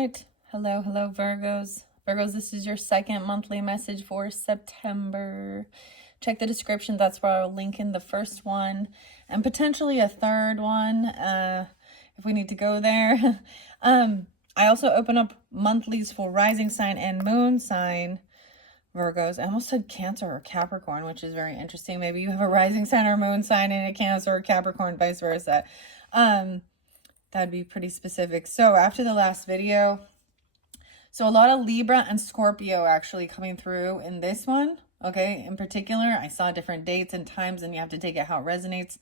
right. Hello, Virgos. Virgos, this is your second monthly message for September. Check the description. That's where I'll link in the first one and potentially a third one if we need to go there. I also open up monthlies for rising sign and moon sign Virgos. I almost said Cancer or Capricorn, which is very interesting. Maybe you have a rising sign or moon sign in a Cancer or Capricorn, vice versa. That'd be pretty specific. So after the last video, so a lot of Libra and Scorpio actually coming through in this one. Okay, in particular, I saw different dates and times, and you have to take it how it resonates.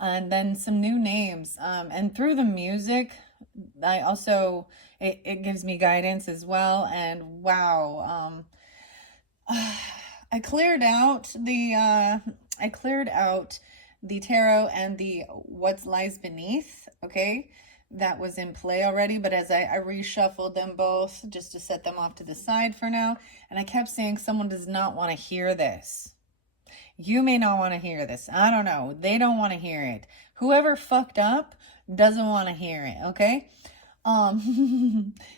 And then some new names. And through the music, I also, it gives me guidance as well. And wow, I cleared out the tarot and the what lies beneath, okay? That was in play already, but as I reshuffled them both just to set them off to the side for now, and I kept saying someone does not want to hear this. You may not want to hear this. I don't know. They don't want to hear it. Whoever fucked up doesn't want to hear it, okay?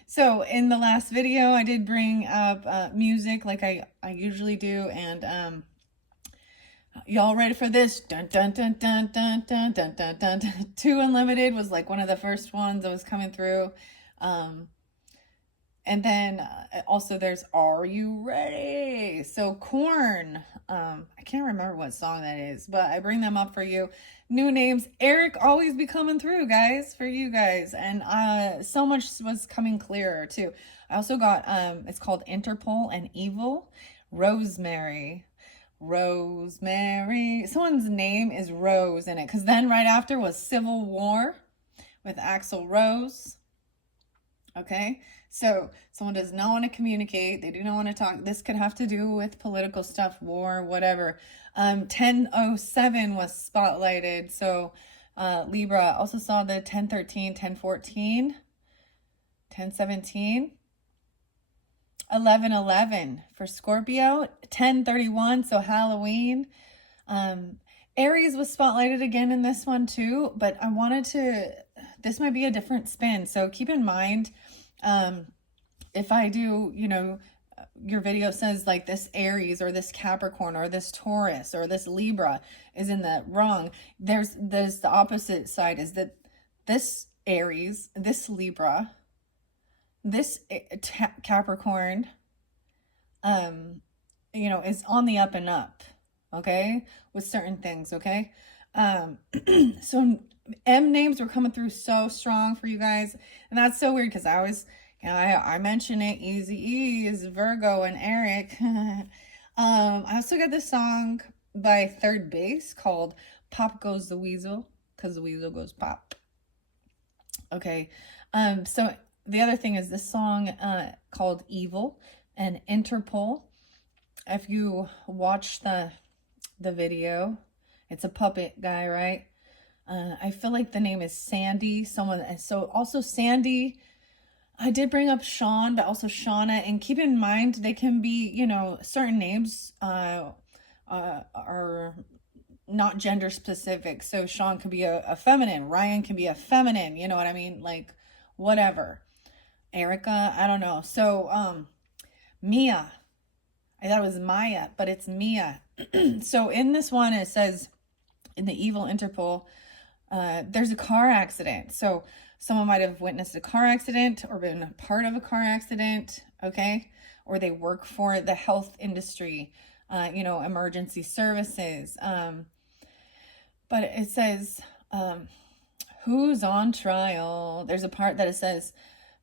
So in the last video, I did bring up music like I usually do, and y'all ready for this? Dun dun dun dun dun dun dun dun dun dun. 2 Unlimited was like one of the first ones that was coming through. And then also there's Are You Ready? So Korn. I can't remember what song that is, but I bring them up for you. New names. Eric always be coming through, guys, for you guys. And so much was coming clearer too. I also got, it's called Interpol and Evil. Rosemary. Someone's name is Rose in it, because then right after was Civil War with Axl Rose. Okay, so someone does not want to communicate. They do not want to talk. This could have to do with political stuff, war, whatever. 1007 was spotlighted. So Libra also saw the 1013, 1014, 1017. 1111 for Scorpio, 1031, so Halloween. Aries was spotlighted again in this one too, but I wanted to, this might be a different spin. So keep in mind, if I do, you know, your video says like this Aries or this Capricorn or this Taurus or this Libra is in the wrong. There's the opposite side, is that this Aries, this Libra, this Capricorn, you know, is on the up and up, okay, with certain things, okay? So M names were coming through so strong for you guys, and that's so weird because I always, you know, I mention it, Easy is Virgo and Eric. I also got this song by Third Base called Pop Goes the Weasel, because the weasel goes pop. Okay, so the other thing is this song called Evil and Interpol. If you watch the video, it's a puppet guy, right? I feel like the name is Sandy. So also Sandy, I did bring up Sean, but also Shauna. And keep in mind, they can be, you know, certain names are not gender specific. So Sean could be a feminine. Ryan can be a feminine. You know what I mean? Like, whatever. Erica, I don't know. So, Mia, I thought it was Maya, but it's Mia. So in this one, it says in the Evil Interpol, there's a car accident. So someone might have witnessed a car accident or been a part of a car accident, okay? Or they work for the health industry, you know, emergency services. But it says, who's on trial? There's a part that it says,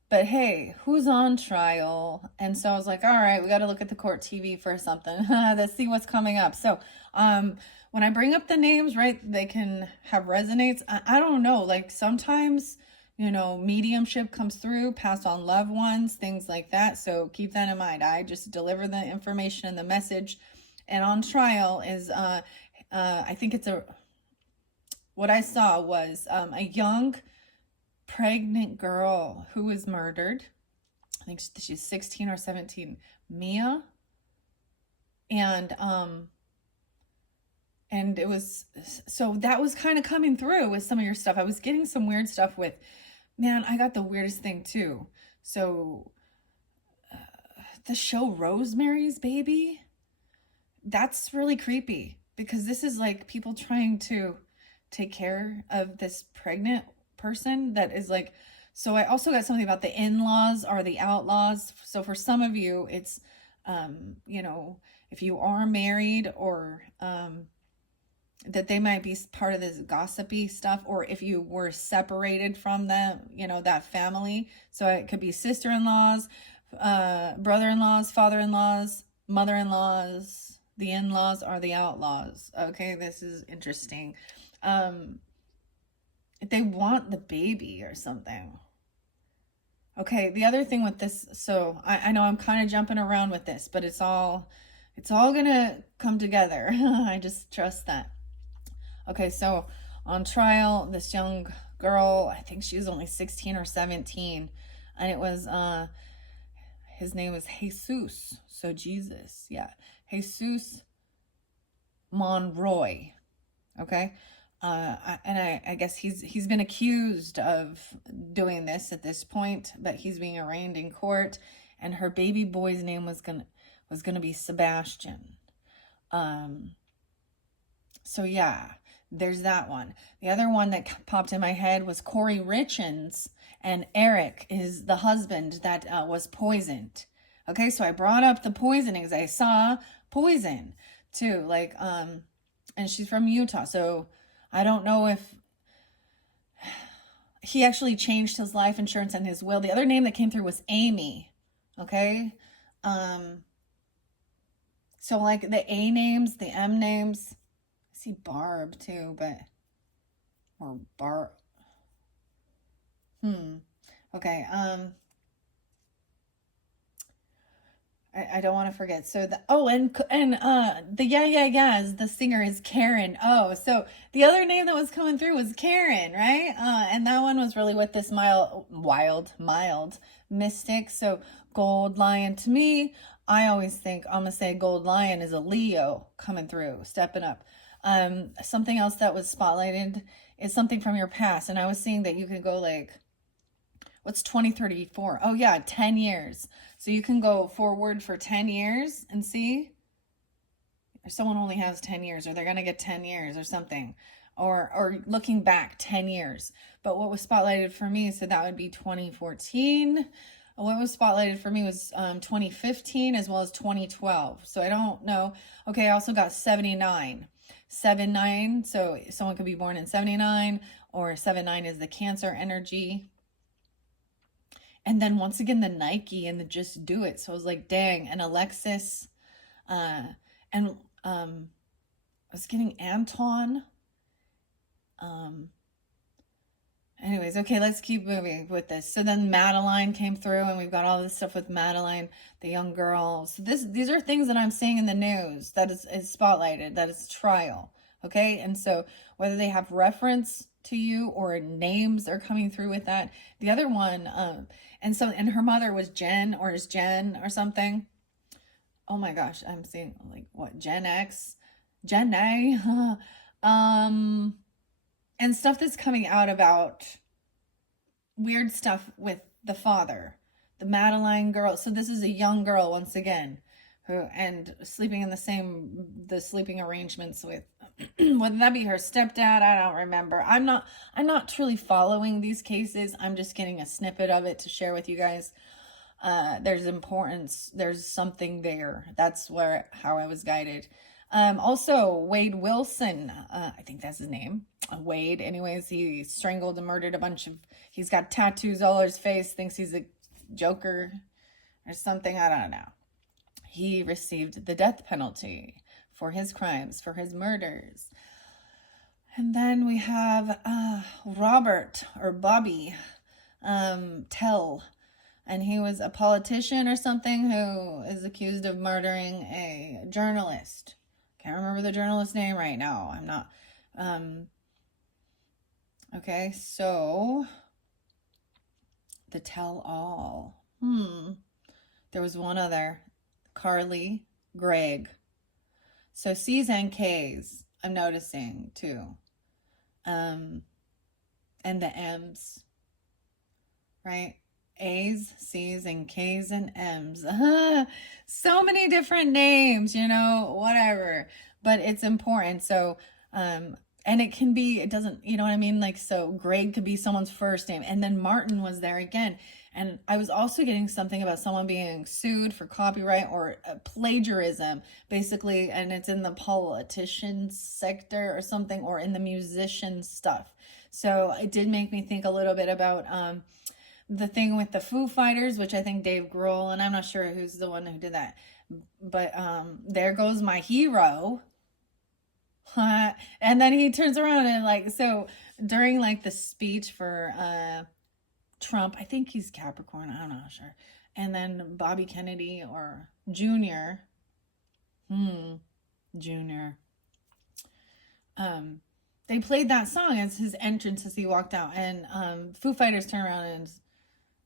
but hey, who's on trial? And so I was like, all right, we got to look at the court TV for something. Let's see what's coming up. So when I bring up the names, right, they can have resonates. I don't know, like sometimes, you know, mediumship comes through, pass on loved ones, things like that. So keep that in mind. I just deliver the information and the message. And on trial is, I think it's what I saw was a young pregnant girl who was murdered. I think she's 16 or 17, Mia. And it was, so that was kind of coming through with some of your stuff. I was getting some weird stuff with, man, I got the weirdest thing too. So the show Rosemary's Baby, that's really creepy because this is like people trying to take care of this pregnant person that is like, so I also got something about the in-laws are the outlaws. So for some of you, it's, you know, if you are married or, that they might be part of this gossipy stuff, or if you were separated from them, you know, that family. So it could be sister-in-laws, brother-in-laws, father-in-laws, mother-in-laws. The in-laws are the outlaws. Okay, this is interesting. They want the baby or something. Okay, the other thing with this, so I know I'm kind of jumping around with this, but it's all gonna come together. I just trust that. Okay, so on trial, this young girl, I think she was only 16 or 17, and it was his name was Jesus. So Jesus, yeah. Jesus Monroy. Okay. I guess he's been accused of doing this at this point, but he's being arraigned in court, and her baby boy's name was gonna be Sebastian. So yeah, there's that one. The other one that popped in my head was Corey Richins, and Eric is the husband that was poisoned. Okay, so I brought up the poisoning because I saw poison too, like and she's from Utah, so I don't know if he actually changed his life insurance and his will. The other name that came through was Amy. Okay. So like the A names, the M names, I see Barb too, but, or Bar. Okay. I don't want to forget. So the the yeah the singer is Karen. Oh, so the other name that was coming through was Karen, right? And that one was really with this mild mystic. So Gold Lion, to me, I always think I'm gonna say Gold Lion is a Leo coming through, stepping up. Something else that was spotlighted is something from your past, and I was seeing that you could go like, what's 2034? Oh yeah, 10 years. So you can go forward for 10 years and see if someone only has 10 years, or they're going to get 10 years or something, or looking back 10 years. But what was spotlighted for me, so that would be 2014. What was spotlighted for me was 2015 as well as 2012. So I don't know. Okay, I also got 79. 79, so someone could be born in 79, or 79 is the Cancer energy. And then once again, the Nike and the Just Do It. So I was like, dang. And Alexis, and I was getting Anton. Anyways, okay, let's keep moving with this. So then Madeline came through, and we've got all this stuff with Madeline, the young girl. So these are things that I'm seeing in the news that is spotlighted, that is trial. Okay, and so whether they have reference to you or names are coming through with that. The other one, and her mother was Jen, or is Jen or something. Oh my gosh, I'm seeing like what, Gen X, Gen A, and stuff that's coming out about weird stuff with the father, the Madeline girl. So this is a young girl once again, and sleeping in the sleeping arrangements with, whether that be her stepdad, I don't remember. I'm not truly following these cases. I'm just getting a snippet of it to share with you guys. There's importance. There's something there. That's how I was guided. Also Wade Wilson, I think that's his name. Wade, anyways, he strangled and murdered he's got tattoos all over his face, thinks he's a Joker or something. I don't know. He received the death penalty for his crimes, for his murders. And then we have Robert, or Bobby Tell, and he was a politician or something who is accused of murdering a journalist. Can't remember the journalist's name right now. I'm not. Okay, so the tell-all. There was one other. Carly, Greg. So C's and K's, I'm noticing too. And the M's, right? A's, C's, and K's and M's. So many different names, whatever. But it's important. So, and it can be, it doesn't, you know what I mean? Like, so Greg could be someone's first name. And then Martin was there again. And I was also getting something about someone being sued for copyright or plagiarism, basically. And it's in the politician sector or something, or in the musician stuff. So it did make me think a little bit about the thing with the Foo Fighters, which I think Dave Grohl, and I'm not sure who's the one who did that. But there goes my hero. And then he turns around and like, so during like the speech for Trump, I think he's Capricorn, I'm not sure. And then Bobby Kennedy or Junior, Junior, they played that song as his entrance as he walked out, and Foo Fighters turned around and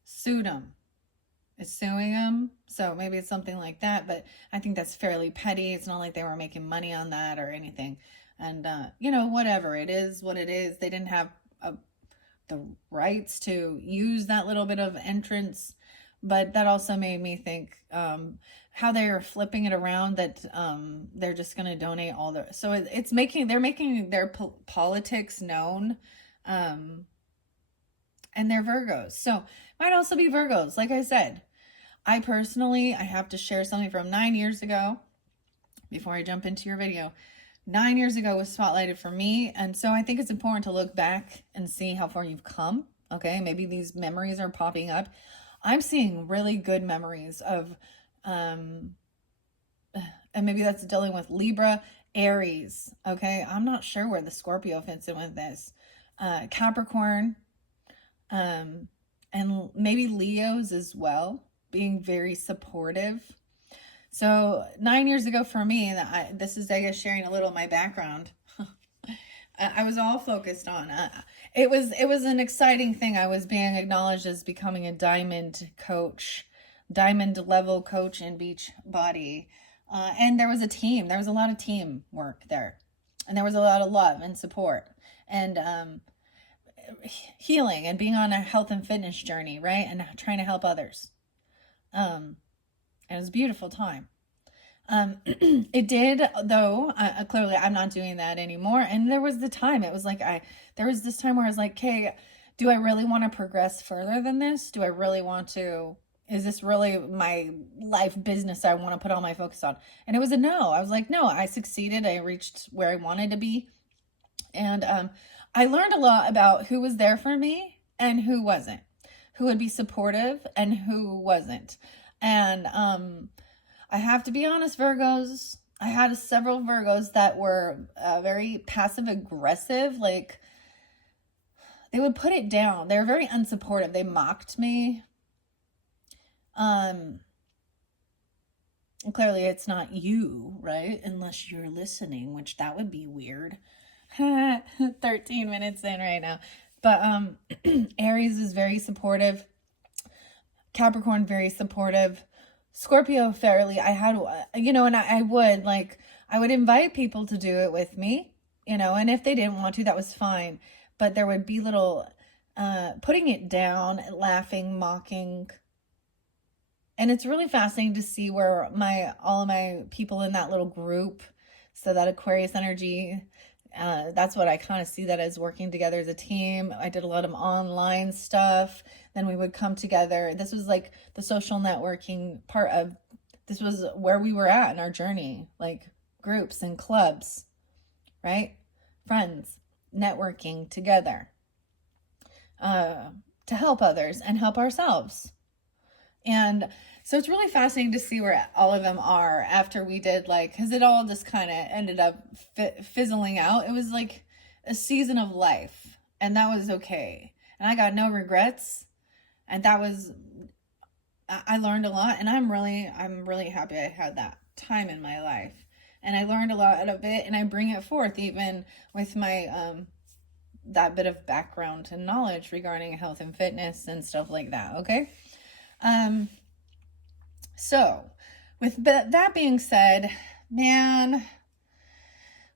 sued him. Is suing him. So maybe it's something like that, but I think that's fairly petty. It's not like they were making money on that or anything. And, whatever, it is what it is. They didn't have the rights to use that little bit of entrance. But that also made me think how they are flipping it around, that they're just going to donate all the... So they're making their politics known. And they're Virgos. So might also be Virgos. Like I said, I have to share something from 9 years ago before I jump into your video. 9 years ago was spotlighted for me. And so I think it's important to look back and see how far you've come. Okay. Maybe these memories are popping up. I'm seeing really good memories of, and maybe that's dealing with Libra, Aries. Okay. I'm not sure where the Scorpio fits in with this. Capricorn, and maybe Leos as well, being very supportive. So 9 years ago for me, this is, I guess, sharing a little of my background. I was all focused on, it was an exciting thing. I was being acknowledged as becoming a diamond level coach in Beachbody. And there was a lot of teamwork there, and there was a lot of love and support and, healing and being on a health and fitness journey, right? And trying to help others. And it was a beautiful time. It did, though, clearly I'm not doing that anymore. And there was the time, it was like, there was this time where I was like, okay, do I really want to progress further than this? Do I really want to, is this really my life business I want to put all my focus on? And it was a no. I was like, no, I succeeded. I reached where I wanted to be. And, I learned a lot about who was there for me and who wasn't, who would be supportive and who wasn't. And I have to be honest, Virgos, I had several Virgos that were very passive aggressive. Like, they would put it down. They were very unsupportive. They mocked me. And clearly it's not you, right? Unless you're listening, which that would be weird. 13 minutes in right now. But Aries is very supportive. Capricorn, very supportive. Scorpio, fairly. I had, and I would invite people to do it with me, and if they didn't want to, that was fine. But there would be little putting it down, laughing, mocking. And it's really fascinating to see where all of my people in that little group, so that Aquarius energy, that's what I kind of see that as, working together as a team. I did a lot of online stuff. Then we would come together. This was like the social networking part of, this was where we were at in our journey, like groups and clubs, right? Friends, networking together, to help others and help ourselves. And so it's really fascinating to see where all of them are after we did, because it all just kind of ended up fizzling out. It was like a season of life, and that was okay. And I got no regrets. And I learned a lot, and I'm really happy I had that time in my life. And I learned a lot out of it, and I bring it forth even with my, that bit of background and knowledge regarding health and fitness and stuff like that. Okay. So with that being said, man,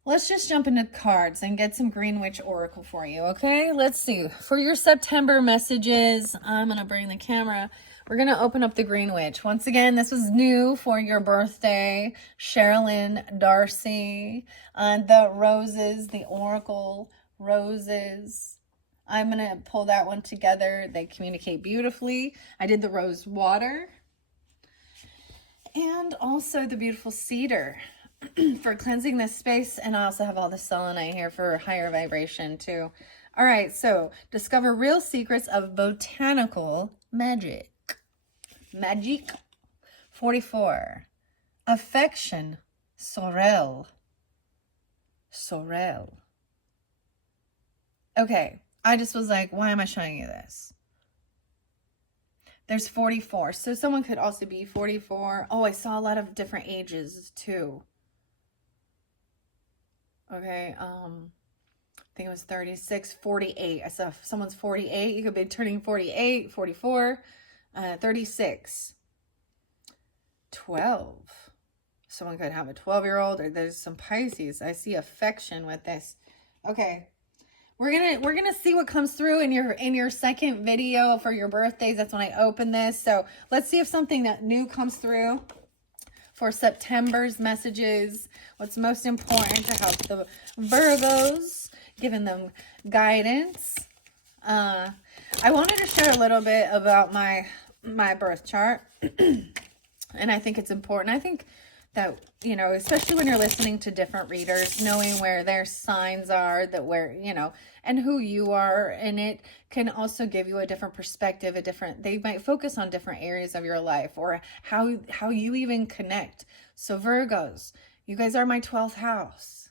Let's just jump into cards and get some Green Witch Oracle for you, okay? Let's see. For your September messages, I'm going to bring the camera. We're going to open up the Green Witch. Once again, this was new for your birthday. Sherilyn Darcy. The roses, the Oracle roses. I'm going to pull that one together. They communicate beautifully. I did the rose water. And also the beautiful cedar for cleansing this space. And I also have all the selenite here for higher vibration too. All right, so discover real secrets of botanical magic. Magic. 44. Affection. Sorel. Sorel. Okay, I just was like, why am I showing you this? There's 44. So someone could also be 44. Oh, I saw a lot of different ages too. Okay, I think it was 36, 48. I saw if someone's 48. You could be turning 48, 44, 36, 12. Someone could have a 12-year-old, or there's some Pisces. I see affection with this. Okay. We're gonna see what comes through in your second video for your birthdays. That's when I open this. So let's see if something that new comes through for September's messages. What's most important to help the Virgos, giving them guidance. I wanted to share a little bit about my birth chart, and I think it's important. I think that, you know, especially when you're listening to different readers, knowing where their signs are, that where, you know, and who you are, and it can also give you a different perspective, they might focus on different areas of your life, or how you even connect. So Virgos, you guys are my 12th house.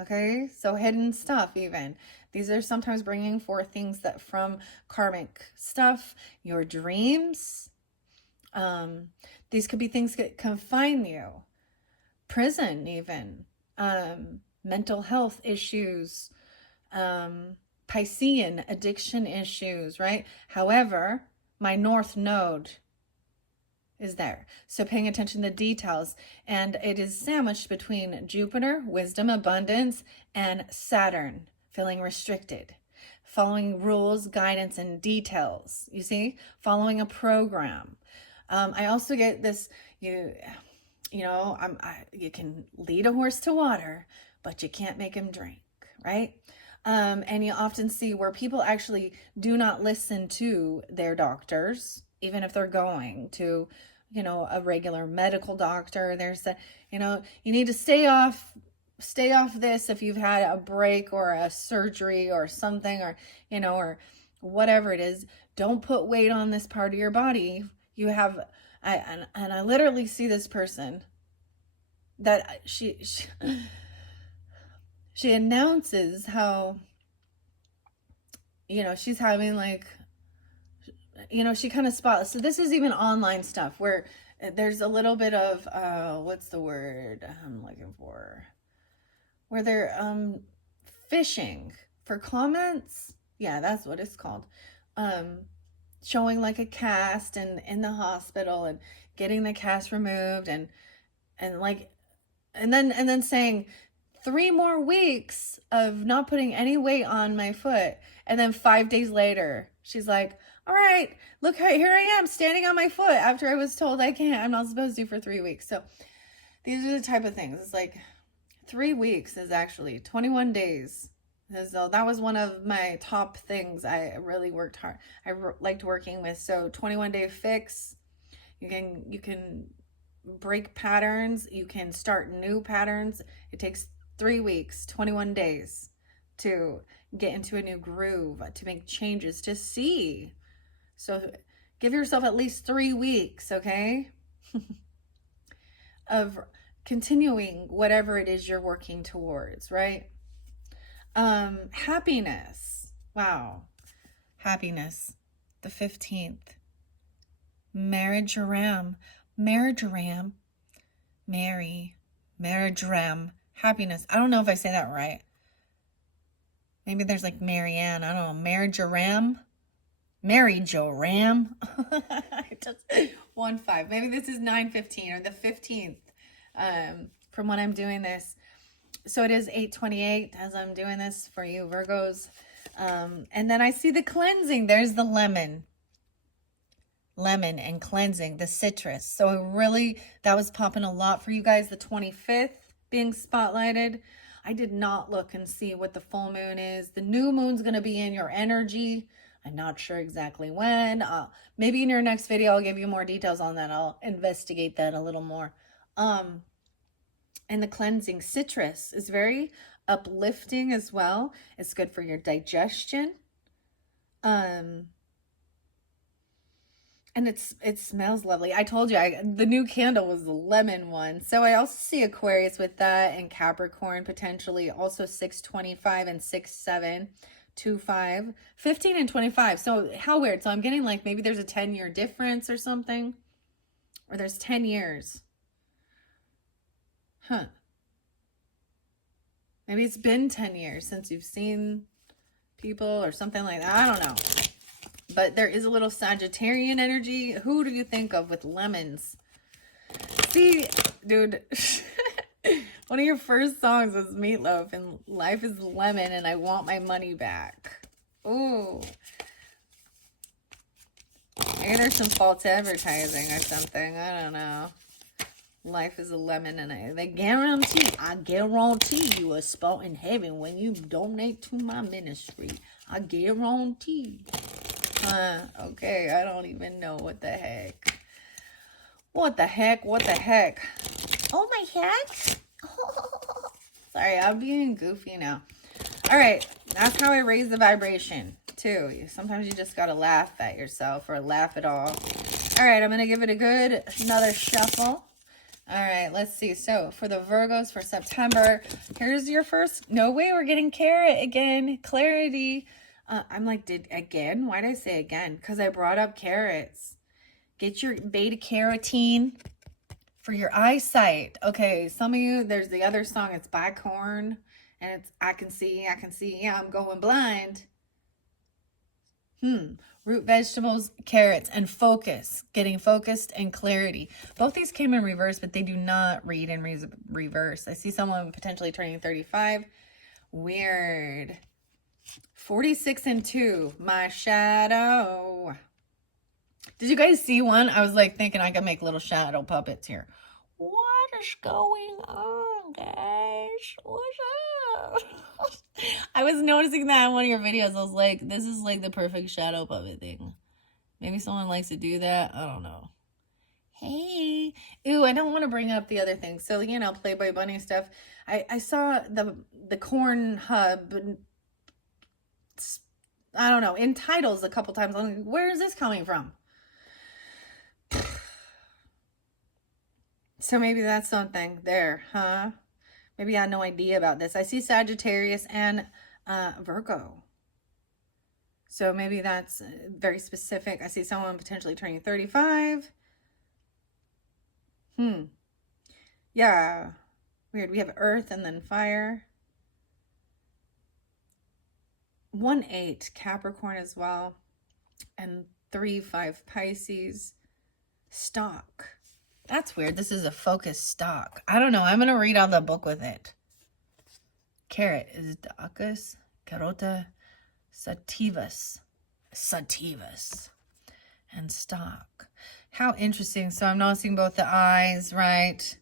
Okay, so hidden stuff even. These are sometimes bringing forth things that from karmic stuff, your dreams. These could be things that confine you, prison even, mental health issues, Piscean addiction issues, right? However, my North Node is there. So paying attention to details, and it is sandwiched between Jupiter, wisdom, abundance, and Saturn, feeling restricted, following rules, guidance, and details. You see, following a program. I also get this, you can lead a horse to water, but you can't make him drink, right? And you often see where people actually do not listen to their doctors, even if they're going to, you know, a regular medical doctor. There's a, you know, you need to stay off this if you've had a break or a surgery or something, or, you know, or whatever it is. Don't put weight on this part of your body. You have, I literally see this person that she announces how, you know, she's having like, you know, she kind of spots. So this is even online stuff where there's a little bit of, what's the word I'm looking for? Where they're fishing for comments. Yeah, that's what it's called. Showing like a cast and in the hospital and getting the cast removed and then saying 3 more weeks of not putting any weight on my foot, and then 5 days later she's like, all right, look, here I am standing on my foot after I was told I'm not supposed to for 3 weeks. So these are the type of things. It's like 3 weeks is actually 21 days. So that was one of my top things I really worked hard. I liked working with. So 21-day fix. You can break patterns. You can start new patterns. It takes 3 weeks, 21 days to get into a new groove, to make changes, to see. So give yourself at least 3 weeks, okay? Of continuing whatever it is you're working towards, right? Happiness. Wow. Happiness. The 15th. Marriage ram. Happiness. I don't know if I say that right. Maybe there's like Marianne. I don't know. Mary Jo Ram. Just 1-5. Maybe this is 9/15 or the 15th. From when I'm doing this. So it is 8:28 as I'm doing this for you Virgos. And then I see the cleansing. There's the lemon and cleansing, the citrus. So really, that was popping a lot for you guys. The 25th being spotlighted. I did not look and see what the full moon is. The new moon's going to be in your energy. I'm not sure exactly when. Maybe in your next video, I'll give you more details on that. I'll investigate that a little more. And the cleansing citrus is very uplifting as well. It's good for your digestion. And it smells lovely. I told you, the new candle was the lemon one. So I also see Aquarius with that, and Capricorn potentially. Also 625 and 6725. 15 and 25. So how weird. So I'm getting like maybe there's a 10-year difference or something. Or there's 10 years. Huh. Maybe it's been 10 years since you've seen people or something like that. I don't know. But there is a little Sagittarian energy. Who do you think of with lemons? See, dude, one of your first songs was Meatloaf and Life is Lemon and I Want My Money Back. Ooh. Maybe there's some false advertising or something. I don't know. Life is a lemon and I guarantee you a spot in heaven when you donate to my ministry. I guarantee. Okay, I don't even know what the heck. What the heck? Oh my heck? Sorry, I'm being goofy now. All right, that's how I raise the vibration too. Sometimes you just gotta laugh at yourself or laugh it all. All right, I'm gonna give it another shuffle. All right, let's see. So for the Virgos for September, here's your first. No way, we're getting carrot again. Clarity. I'm like, again? Why did I say again? Because I brought up carrots. Get your beta carotene for your eyesight. Okay, some of you, there's the other song. It's by Korn. And it's I can see. Yeah, I'm going blind. Root vegetables, carrots, and focus. Getting focused and clarity. Both these came in reverse, but they do not read in reverse. I see someone potentially turning 35. Weird. 46 and 2, my shadow. Did you guys see one? I was like thinking I could make little shadow puppets here. What is going on, guys? What's up? I was noticing that in one of your videos. I was like, this is like the perfect shadow puppet thing. Maybe someone likes to do that. I don't know. Hey. Ooh, I don't want to bring up the other thing. So, you know, Playboy Bunny stuff. I saw the Corn Hub, I don't know, in titles a couple times. I'm like, where is this coming from? So maybe that's something there, huh? Maybe I had no idea about this. I see Sagittarius and Virgo. So maybe that's very specific. I see someone potentially turning 35. Yeah. Weird. We have earth and then fire. 1-8 Capricorn as well. And 3-5 Pisces. Stock. That's weird. This is a focused stock. I don't know. I'm going to read out the book with it. Carrot is Daucus, Carota, Sativus. And stock. How interesting. So I'm noticing both the eyes, right?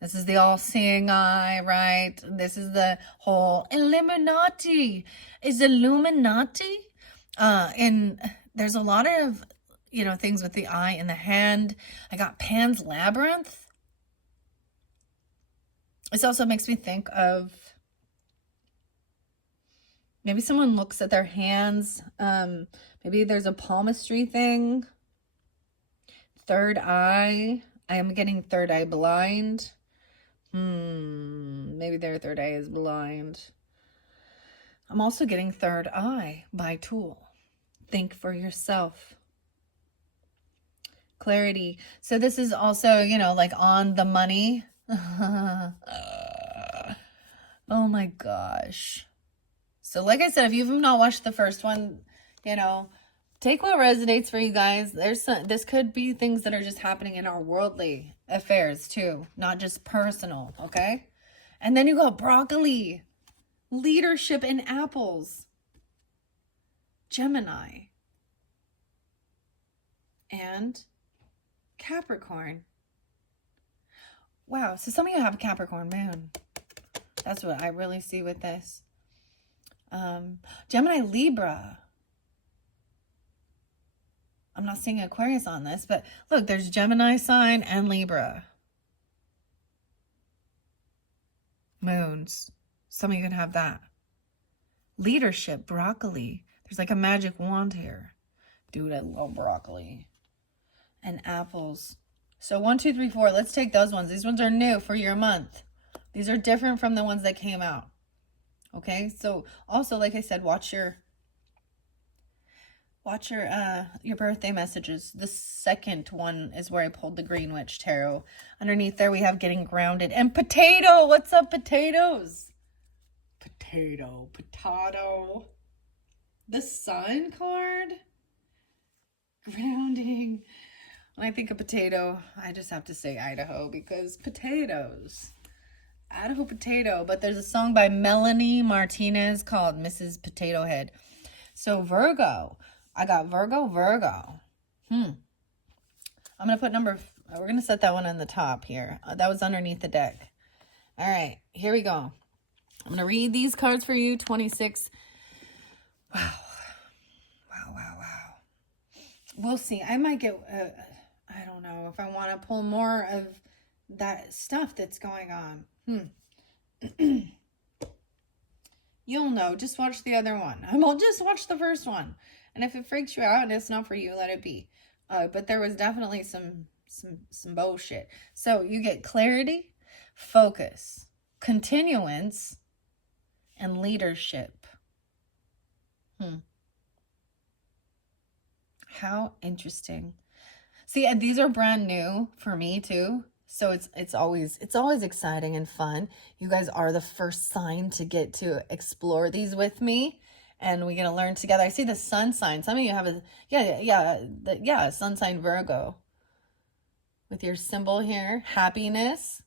This is the all-seeing eye, right? This is the whole Illuminati. Is Illuminati? And there's a lot of, you know, things with the eye and the hand. I got Pan's Labyrinth. This also makes me think of maybe someone looks at their hands. Maybe there's a palmistry thing. Third eye. I am getting third eye blind. Maybe their third eye is blind. I'm also getting third eye by Tool. Think for yourself. Clarity. So this is also, you know, like on the money. Oh my gosh. So like I said, if you've not watched the first one, you know, take what resonates for you guys. This could be things that are just happening in our worldly affairs too, not just personal, okay? And then you got broccoli, leadership in apples, Gemini, and Capricorn. Wow, so some of you have a Capricorn moon. That's what I really see with this. Gemini, Libra. I'm not seeing Aquarius on this, but look, there's Gemini sign and Libra. Moons. Some of you can have that. Leadership, broccoli. There's like a magic wand here. Dude, I love broccoli. And apples. So 1, 2, 3, 4. Let's take those ones. These ones are new for your month. These are different from the ones that came out. Okay, so also, like I said, watch your birthday messages. The second one is where I pulled the Green Witch Tarot. Underneath there, we have getting grounded. And potato. What's up, potatoes? Potato. The Sun card. Grounding. When I think of potato, I just have to say Idaho because potatoes. Idaho potato. But there's a song by Melanie Martinez called Mrs. Potato Head. So Virgo. I got Virgo. I'm going to put we're going to set that one on the top here. That was underneath the deck. All right, here we go. I'm going to read these cards for you. 26. Wow. We'll see. I might get, I don't know if I want to pull more of that stuff that's going on. You'll know. Just watch the other one. I'll just watch the first one. And if it freaks you out and it's not for you, let it be. But there was definitely some bullshit. So you get clarity, focus, continuance, and leadership. How interesting. See, and these are brand new for me too. So it's always exciting and fun. You guys are the first sign to get to explore these with me. And we're going to learn together. I see the sun sign. Some of you have sun sign Virgo. With your symbol here, happiness.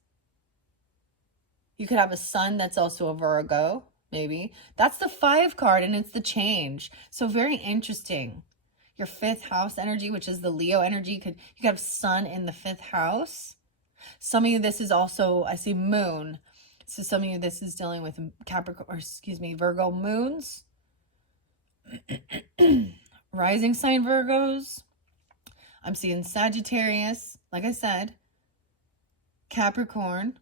You could have a sun that's also a Virgo, maybe. That's the 5 card, and it's the change. So very interesting. Your 5th house energy, which is the Leo energy. You could have sun in the 5th house. Some of you, this is also, I see moon. So some of you, this is dealing with Virgo moons. Rising sign Virgos. I'm seeing Sagittarius, like I said, Capricorn,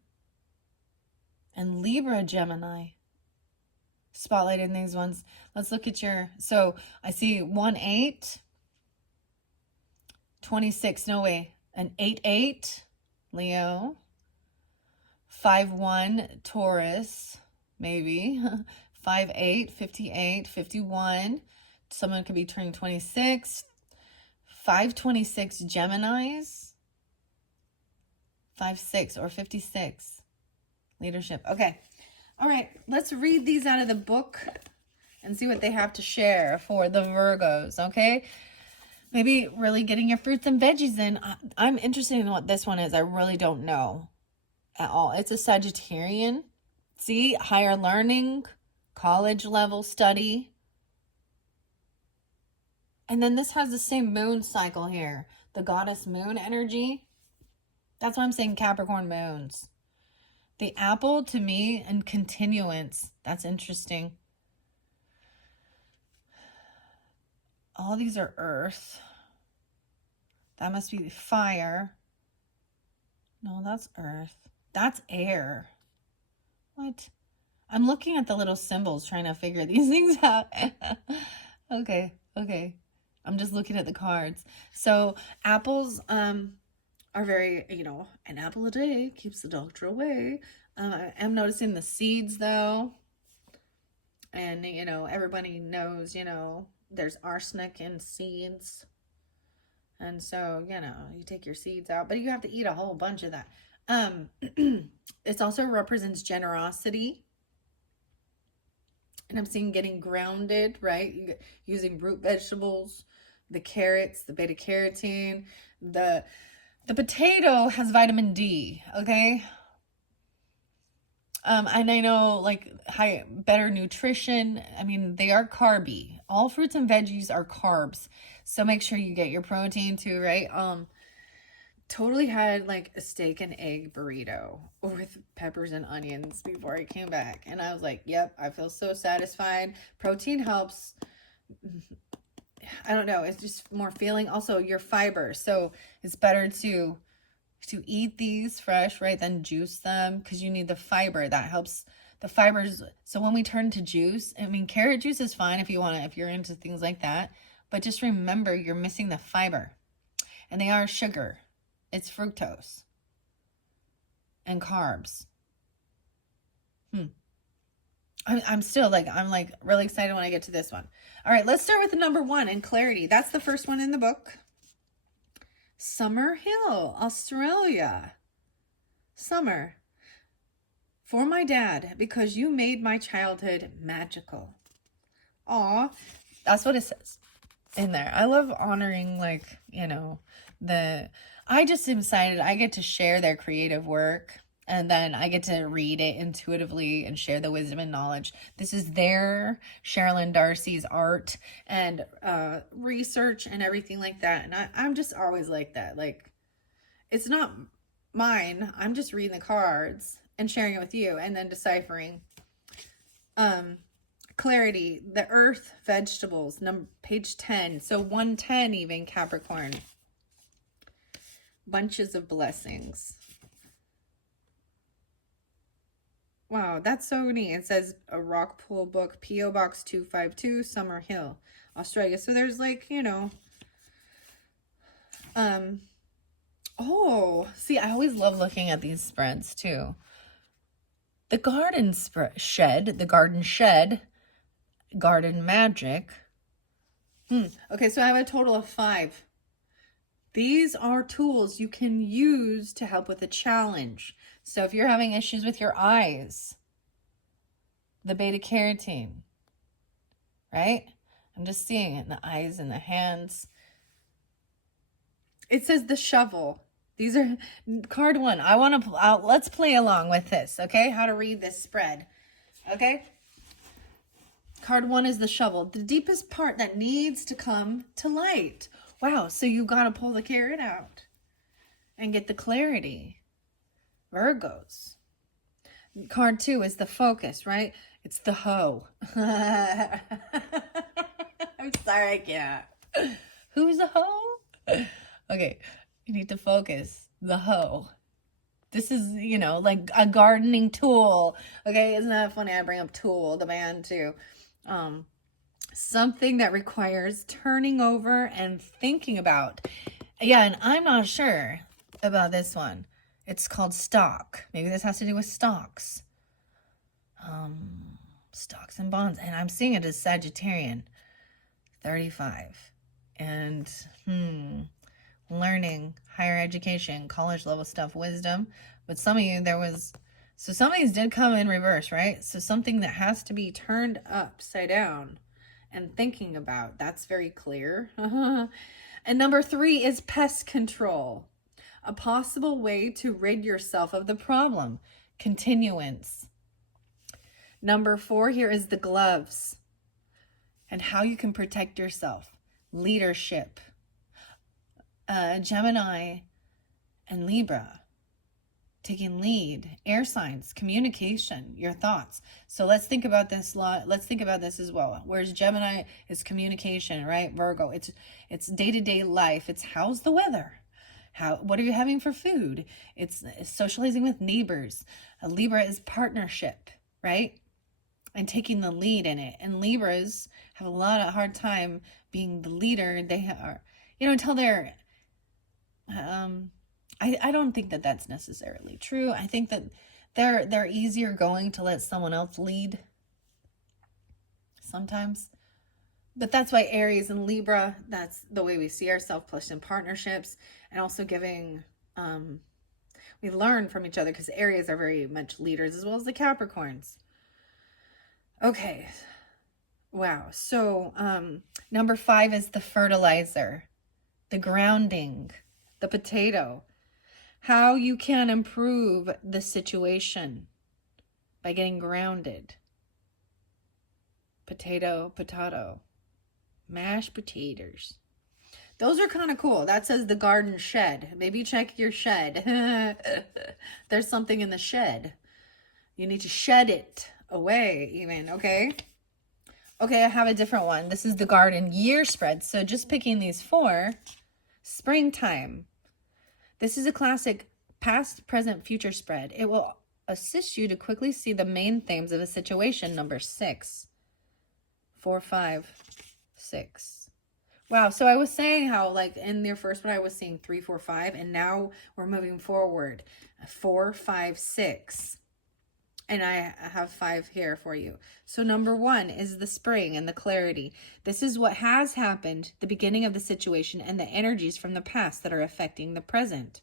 and Libra Gemini. Spotlighting these ones. Let's look at so I see 1-8, 26, no way, an 8-8, Leo, 5-1, Taurus, maybe, 5-8, 58, 51. Someone could be turning 26. 5-26 Geminis. 5-6 or 56. Leadership. Okay. All right. Let's read these out of the book and see what they have to share for the Virgos. Okay. Maybe really getting your fruits and veggies in. I'm interested in what this one is. I really don't know at all. It's a Sagittarian. See, higher learning. College level study. And then this has the same moon cycle here. The goddess moon energy. That's why I'm saying Capricorn moons. The apple to me and continuance. That's interesting. All these are earth. That must be fire. No, that's earth. That's air. What? I'm looking at the little symbols trying to figure these things out. Okay. I'm just looking at the cards. So apples are very, an apple a day keeps the doctor away. I'm noticing the seeds though. And, everybody knows, there's arsenic in seeds. And so, you take your seeds out, but you have to eat a whole bunch of that. It also represents generosity. And I'm seeing getting grounded, right? Using root vegetables, the carrots, the beta carotene. The potato has vitamin D, okay? And I know like better nutrition. I mean, they are carby. All fruits and veggies are carbs. So make sure you get your protein too, right? Totally had like a steak and egg burrito with peppers and onions before I came back. And I was like, yep, I feel so satisfied. Protein helps. I don't know, it's just more feeling. Also, your fiber. So it's better to eat these fresh, right, than juice them, because you need the fiber. That helps the fibers. So when we turn to juice, I mean, carrot juice is fine if you want to, if you're into things like that. But just remember, you're missing the fiber. And they are sugar. It's fructose and carbs. I'm still like, I'm like really excited when I get to this one. All right, let's start with the number 1 in clarity. That's the first one in the book. Summer Hill, Australia. Summer. For my dad, because you made my childhood magical. Aw, that's what it says in there. I love honoring, like, you know, I just am excited. I get to share their creative work, and then I get to read it intuitively and share the wisdom and knowledge. This is their Sherilyn Darcy's art and research and everything like that. And I'm just always like that. Like, it's not mine. I'm just reading the cards and sharing it with you and then deciphering. Clarity, the earth, vegetables, page 10. So 110 even, Capricorn. Bunches of blessings. Wow, that's so neat. It says a rock pool book, P.O. Box 252, Summer Hill, Australia. So there's like, you know, oh, see, I always love looking at these spreads too. The garden shed, garden magic. Okay, so I have a total of 5. These are tools you can use to help with a challenge. So if you're having issues with your eyes, the beta carotene, right? I'm just seeing it in the eyes and the hands. It says the shovel. These are card 1. I want to, let's play along with this, okay? How to read this spread, okay? Card 1 is the shovel, the deepest part that needs to come to light. Wow, so you got to pull the carrot out and get the clarity. Virgos. Card 2 is the focus, right? It's the hoe. I'm sorry, I can't. Who's a hoe? Okay, you need to focus. The hoe. This is, you know, like a gardening tool. Okay, isn't that funny? I bring up tool, the band too. Something that requires turning over and thinking about. Yeah, and I'm not sure about this one. It's called stock. Maybe this has to do with stocks. Stocks and bonds. And I'm seeing it as Sagittarian. 35. And, learning, higher education, college level stuff, wisdom. But some of you, so some of these did come in reverse, right? So something that has to be turned upside down and thinking about. That's very clear. And number 3 is pest control. A possible way to rid yourself of the problem. Continuance. Number 4 here is the gloves and how you can protect yourself. Leadership. Gemini and Libra. Taking lead. Air signs. Communication. Your thoughts. So let's think about this let's think about this as well. Whereas Gemini is communication, right? Virgo. It's day-to-day life. It's how's the weather? What are you having for food? It's socializing with neighbors. Libra is partnership, right? And taking the lead in it. And Libras have a lot of hard time being the leader. They are, you know, until they're, I don't think that that's necessarily true. I think that they're easier going to let someone else lead sometimes. But that's why Aries and Libra, that's the way we see ourselves, plus in partnerships, and also giving, we learn from each other, because Aries are very much leaders as well as the Capricorns. Okay. Wow. So number 5 is the fertilizer, the grounding, the potato. How you can improve the situation by getting grounded. Potato, mashed potatoes. Those are kind of cool. That says the garden shed. Maybe check your shed. There's something in the shed. You need to shed it away even, okay? Okay, I have a different one. This is the garden year spread. So just picking these 4. Springtime. This is a classic past, present, future spread. It will assist you to quickly see the main themes of a situation. Number 6. 4, 5, 6. Wow, so I was saying how, like, in your first one, I was seeing 3, 4, 5, and now we're moving forward. 4, 5, 6. And I have 5 here for you. So number 1 is the spring and the clarity. This is what has happened, the beginning of the situation, and the energies from the past that are affecting the present.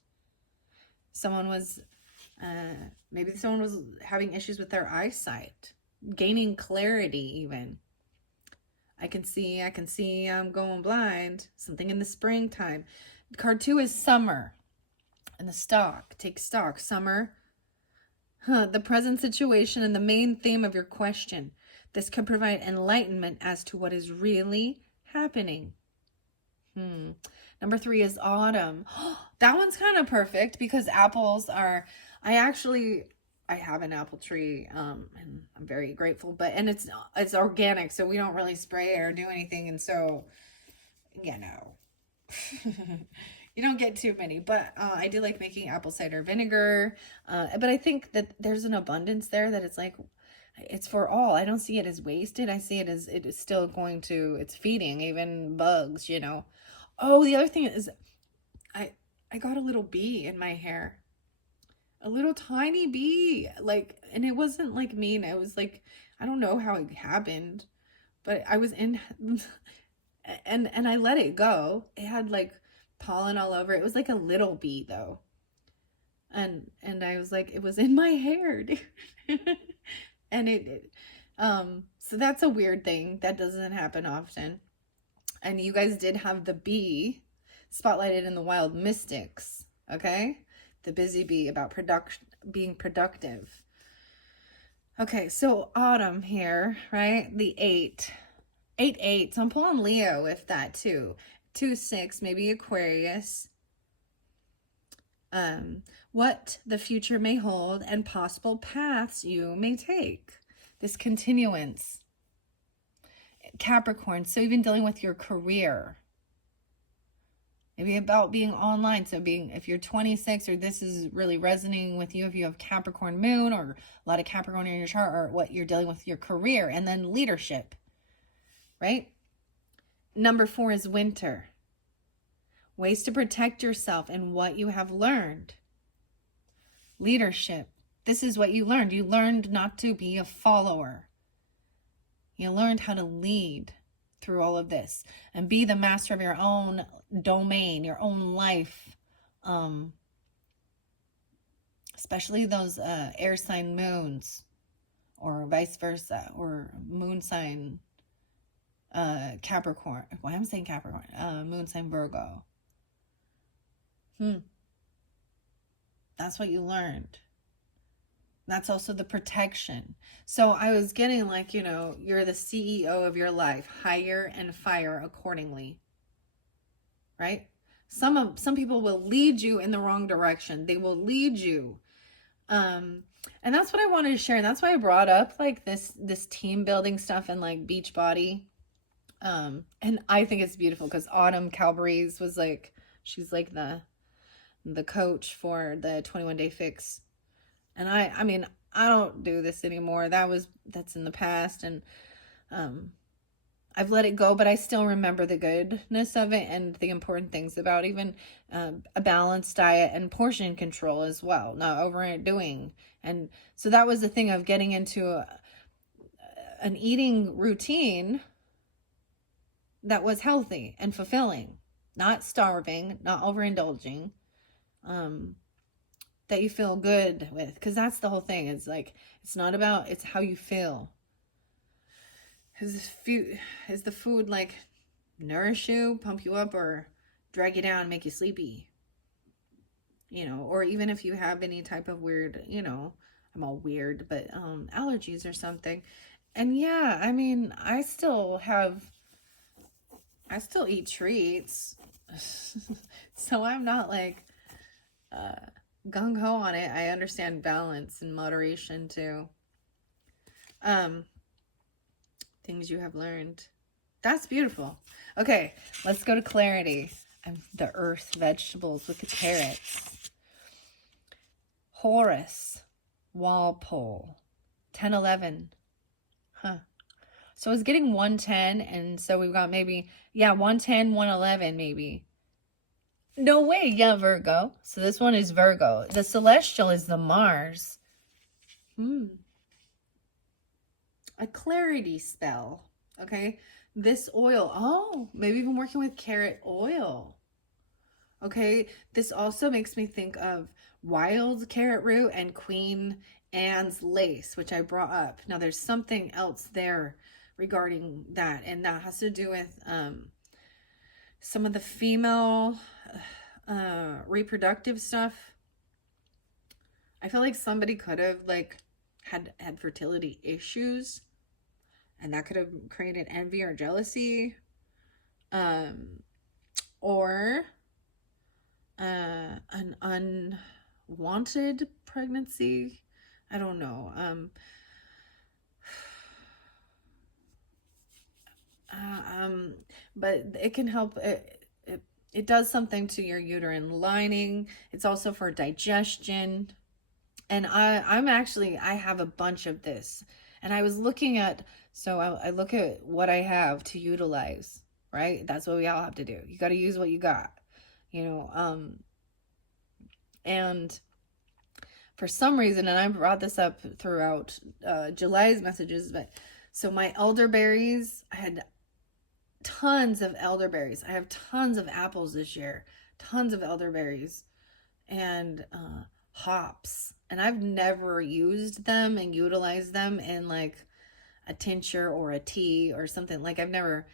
Maybe someone was having issues with their eyesight, gaining clarity even. I can see I'm going blind. Something in the springtime. Card 2 is summer. And the stock. Take stock. Summer. The present situation and the main theme of your question. This could provide enlightenment as to what is really happening. Number 3 is autumn. That one's kind of perfect because apples are... I have an apple tree, and I'm very grateful, and it's organic, so we don't really spray or do anything, and so, you know, you don't get too many, but I do like making apple cider vinegar, but I think that there's an abundance there that it's like, it's for all. I don't see it as wasted. I see it as it is still it's feeding even bugs, you know. Oh, the other thing is I got a little bee in my hair. A little tiny bee, like, and it wasn't like mean. It was like, I don't know how it happened, but I was in, and I let it go. It had like pollen all over. It was like a little bee though. And I was like, it was in my hair, dude. And so that's a weird thing that doesn't happen often. And you guys did have the bee spotlighted in the Wild Mystics, okay? The busy bee about being productive. Okay, so autumn here, right? The 8. 8, 8. So I'm pulling Leo with that too. 2, 6, maybe Aquarius. What the future may hold and possible paths you may take. This continuance. Capricorn, so even dealing with your career. Maybe about being online. So if you're 26 or this is really resonating with you, if you have Capricorn moon or a lot of Capricorn in your chart, or what you're dealing with your career, and then leadership, right? Number 4 is winter. Ways to protect yourself and what you have learned. Leadership. This is what you learned. You learned not to be a follower. You learned how to lead through all of this and be the master of your own domain, your own life. Especially those air sign moons, or vice versa, or moon sign Capricorn. Why am I saying Capricorn? Moon sign Virgo. That's what you learned. That's also the protection. So I was getting like, you're the CEO of your life. Hire and fire accordingly. Right? Some people will lead you in the wrong direction. They will lead you. And that's what I wanted to share. And that's why I brought up like this team building stuff and like Beachbody. And I think it's beautiful because Autumn Calabrese was like, she's like the coach for the 21 Day Fix. And I mean, I don't do this anymore. That's in the past. And I've let it go, but I still remember the goodness of it and the important things about even a balanced diet and portion control as well, not overdoing. And so that was the thing of getting into an eating routine that was healthy and fulfilling, not starving, not overindulging, that you feel good with, because that's the whole thing. It's like, it's how you feel. Is the food like nourish you, pump you up, or drag you down, make you sleepy? Or even if you have any type of weird, I'm all weird, but allergies or something. And yeah, I mean, I still eat treats. So I'm not like gung ho on it. I understand balance and moderation too. Um, things you have learned. That's beautiful. Okay, let's go to clarity. The earth, vegetables. Look at carrots. Horus, Walpole, 1011. Huh. So I was getting 110, and so we've got maybe, yeah, 110, 111 maybe. No way, yeah, Virgo. So this one is Virgo. The celestial is the Mars. A clarity spell, okay? This oil, oh, maybe even working with carrot oil. Okay, this also makes me think of wild carrot root and Queen Anne's lace, which I brought up. Now, there's something else there regarding that, and that has to do with some of the female reproductive stuff. I feel like somebody could have like had fertility issues, and that could have created envy or jealousy, or an unwanted pregnancy. I don't know. But it can help. It does something to your uterine lining. It's also for digestion. And I have a bunch of this. And I was looking at, so I look at what I have to utilize, right? That's what we all have to do. You got to use what you got, you know. And for some reason, and I brought this up throughout July's messages, but so my elderberries, I had tons of elderberries. I have tons of apples this year, tons of elderberries, and hops. And I've never used them and utilized them in like a tincture or a tea or something. Like I've never,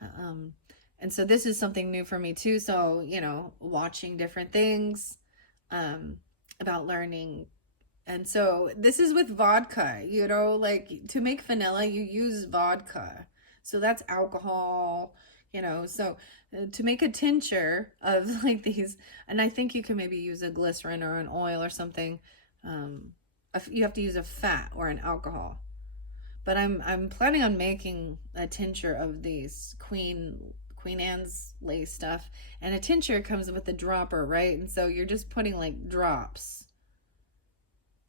and so this is something new for me too. So, you know, watching different things about learning. And so this is with vodka, you know, like to make vanilla, you use vodka. So that's alcohol, you know. So to make a tincture of like these, and I think you can maybe use a glycerin or an oil or something. You have to use a fat or an alcohol. But I'm planning on making a tincture of these Queen Anne's lace stuff. And a tincture comes with a dropper, right? And so you're just putting like drops.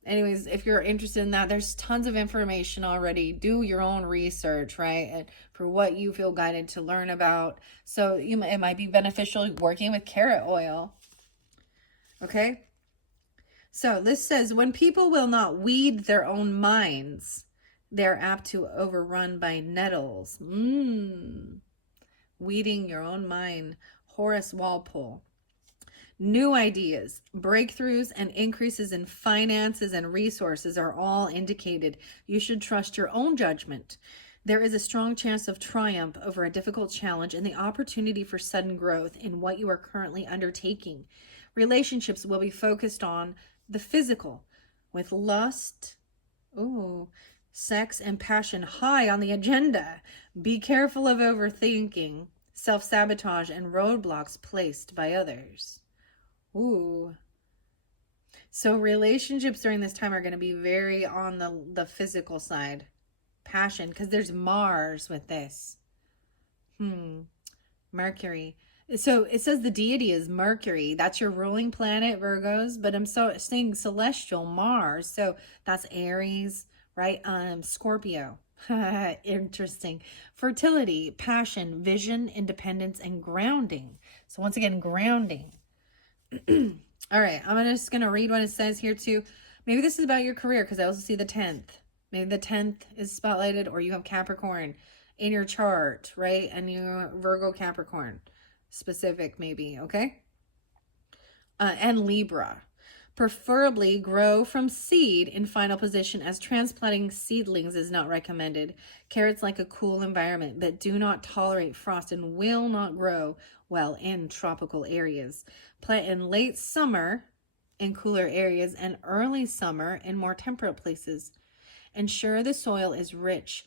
Anyways, if you're interested in that, there's tons of information already. Do your own research, right? And for what you feel guided to learn about. So it might be beneficial working with carrot oil. Okay? So this says, when people will not weed their own minds, they're apt to overrun by nettles. Weeding your own mind. Horace Walpole. New ideas, breakthroughs, and increases in finances and resources are all indicated. You should trust your own judgment. There is a strong chance of triumph over a difficult challenge and the opportunity for sudden growth in what you are currently undertaking. Relationships will be focused on the physical, with lust, sex, and passion high on the agenda. Be careful of overthinking, self-sabotage, and roadblocks placed by others. So relationships during this time are going to be very on the physical side. Passion, because there's Mars with this. Mercury. So it says the deity is Mercury. That's your ruling planet, Virgos. But I'm saying celestial Mars. So that's Aries, right? Scorpio. Interesting. Fertility, passion, vision, independence, and grounding. So once again, grounding. All right, I'm just going to read what it says here too. Maybe this is about your career, because I also see the 10th. Maybe the 10th is spotlighted, or you have Capricorn in your chart, right? And you're Virgo Capricorn specific maybe, okay? And Libra. Preferably grow from seed in final position, as transplanting seedlings is not recommended. Carrots like a cool environment, but do not tolerate frost and will not grow well in tropical areas. Plant in late summer in cooler areas and early summer in more temperate places. Ensure the soil is rich,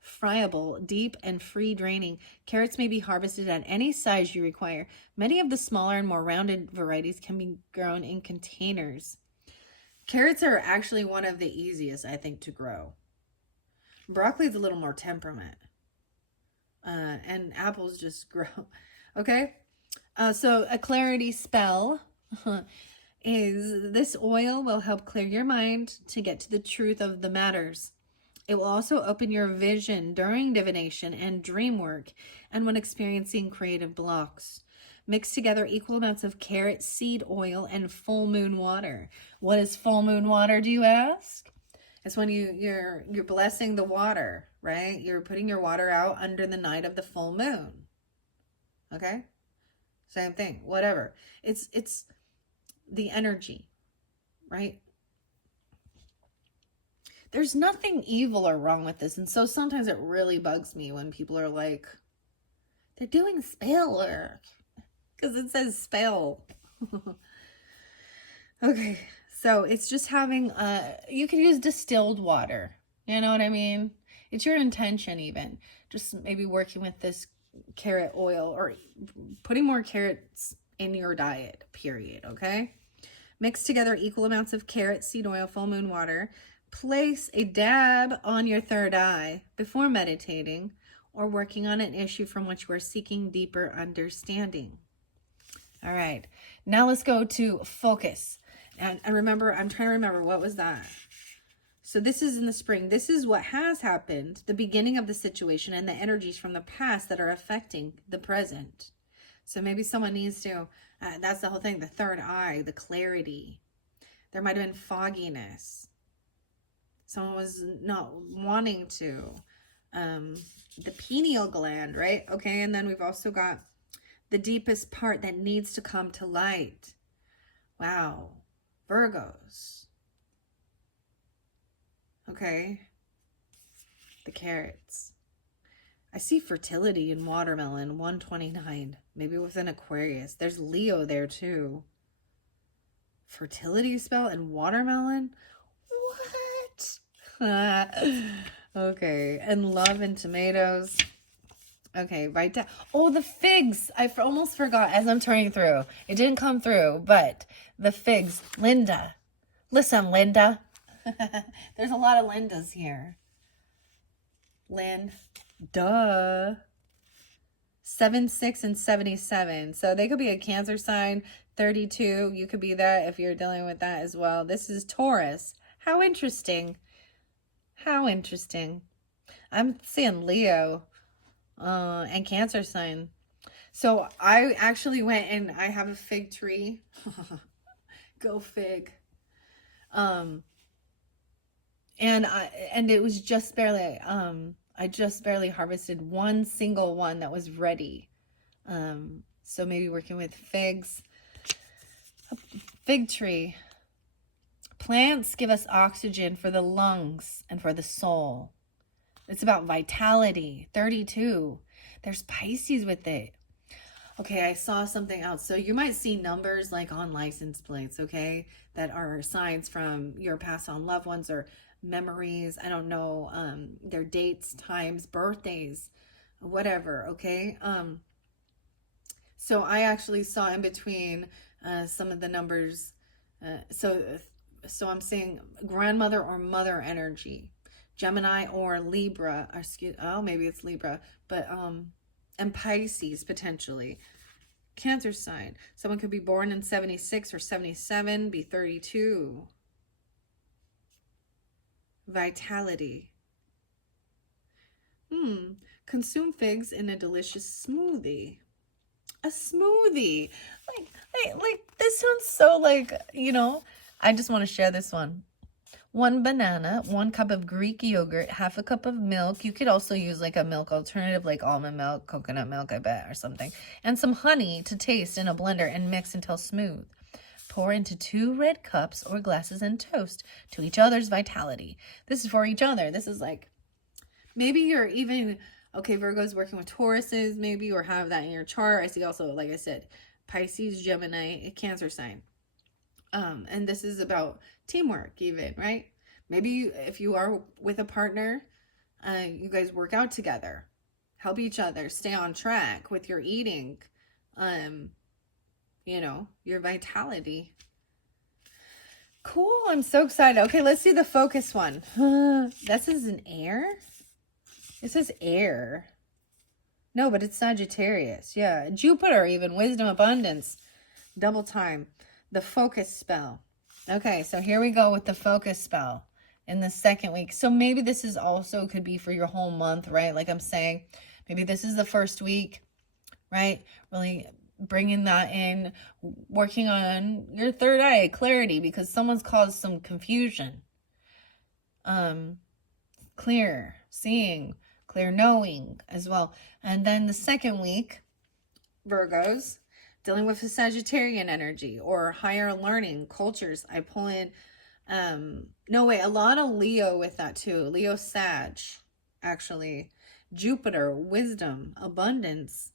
friable, deep, and free draining. Carrots may be harvested at any size you require. Many of the smaller and more rounded varieties can be grown in containers. Carrots are actually one of the easiest, I think, to grow. Broccoli is a little more temperament. And apples just grow. Okay? So a clarity spell is this oil will help clear your mind to get to the truth of the matters. It will also open your vision during divination and dream work and when experiencing creative blocks. Mix together equal amounts of carrot seed oil and full moon water. What is full moon water, do you ask? It's when you're blessing the water, right? You're putting your water out under the night of the full moon. Okay? Same thing, whatever. It's the energy, right? There's nothing evil or wrong with this. And so sometimes it really bugs me when people are like, they're doing spell work. Because it says spell. Okay, so it's just having, you could use distilled water. You know what I mean? It's your intention even. Just maybe working with this carrot oil or putting more carrots in your diet, period, okay? Mix together equal amounts of carrot seed oil, full moon water. Place a dab on your third eye before meditating or working on an issue from which you are seeking deeper understanding. All right, now let's go to focus. And remember, I'm trying to remember, what was that? So this is in the spring. This is what has happened, the beginning of the situation and the energies from the past that are affecting the present. So maybe someone needs to, that's the whole thing, the third eye, the clarity. There might have been fogginess. Someone was not wanting to. The pineal gland, right? Okay, and then we've also got the deepest part that needs to come to light. Wow. Virgos. Okay. The carrots. I see fertility in watermelon, 129. Maybe with an Aquarius. There's Leo there too. Fertility spell and watermelon? What? Okay. And love and tomatoes. Okay, right down. Oh, the figs. I almost forgot as I'm turning through. It didn't come through, but the figs. Linda. Listen, Linda. There's a lot of Lindas here. Lynn. Duh. 76 and 77. So they could be a Cancer sign. 32. You could be that if you're dealing with that as well. This is Taurus. How interesting. How interesting. I'm seeing Leo. And Cancer sign. So I actually went and I have a fig tree. Go fig. And it was just barely, I just barely harvested one single one that was ready. So maybe working with figs. Fig tree. Plants give us oxygen for the lungs and for the soul. It's about vitality. 32. There's Pisces with it. Okay, I saw something else. So you might see numbers like on license plates, okay, that are signs from your past on loved ones or memories. I don't know, their dates, times, birthdays, whatever, okay? So I actually saw in between some of the numbers. So I'm saying grandmother or mother energy. Gemini or Libra, maybe it's Libra, but, and Pisces potentially. Cancer sign. Someone could be born in 76 or 77, be 32. Vitality. Consume figs in a delicious smoothie. A smoothie. Like this sounds so like, I just want to share this one. 1 banana, 1 cup of Greek yogurt, half a cup of milk. You could also use like a milk alternative like almond milk, coconut milk, I bet, or something. And some honey to taste in a blender and mix until smooth. Pour into 2 red cups or glasses and toast to each other's vitality. This is for each other. This is like, maybe you're even, okay, Virgo's working with Tauruses, maybe, or have that in your chart. I see also, like I said, Pisces, Gemini, a Cancer sign. And this is about teamwork even, right? Maybe if you are with a partner, you guys work out together, help each other stay on track with your eating, um, your vitality. Cool. I'm so excited. Okay, let's see the focus one. This is an air. It says air. No, but it's Sagittarius. Yeah. Jupiter, even wisdom, abundance, double time. The focus spell. Okay, so here we go with the focus spell in the second week. So maybe this is also could be for your whole month, right? Like I'm saying, maybe this is the first week, right? Really bringing that in, working on your third eye, clarity, because someone's caused some confusion. Clear seeing, clear knowing as well. And then the second week, Virgos, dealing with the Sagittarian energy or higher learning cultures. I pull in, no wait, a lot of Leo with that too. Leo Sag, actually. Jupiter, wisdom, abundance.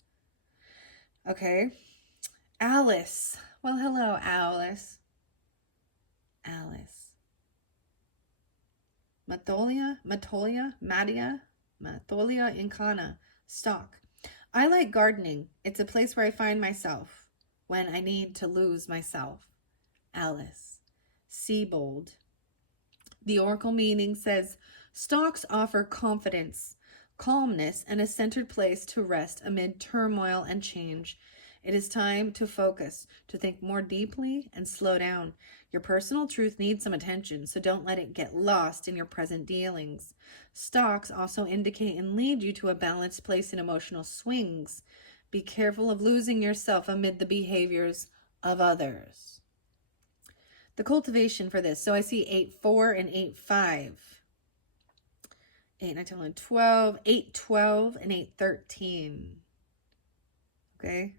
Okay. Alice. Well, hello, Alice. Alice. Matholia incana. Stock. I like gardening. It's a place where I find myself when I need to lose myself. Alice. Seabold. The oracle meaning says, stocks offer confidence, calmness, and a centered place to rest amid turmoil and change. It is time to focus, to think more deeply and slow down. Your personal truth needs some attention, so don't let it get lost in your present dealings. Stocks also indicate and lead you to a balanced place in emotional swings. Be careful of losing yourself amid the behaviors of others. The cultivation for this. So I see 8-4 and 8-5. 8, 9, 10, 11, 12, 8, 12, and 8, 13. Okay.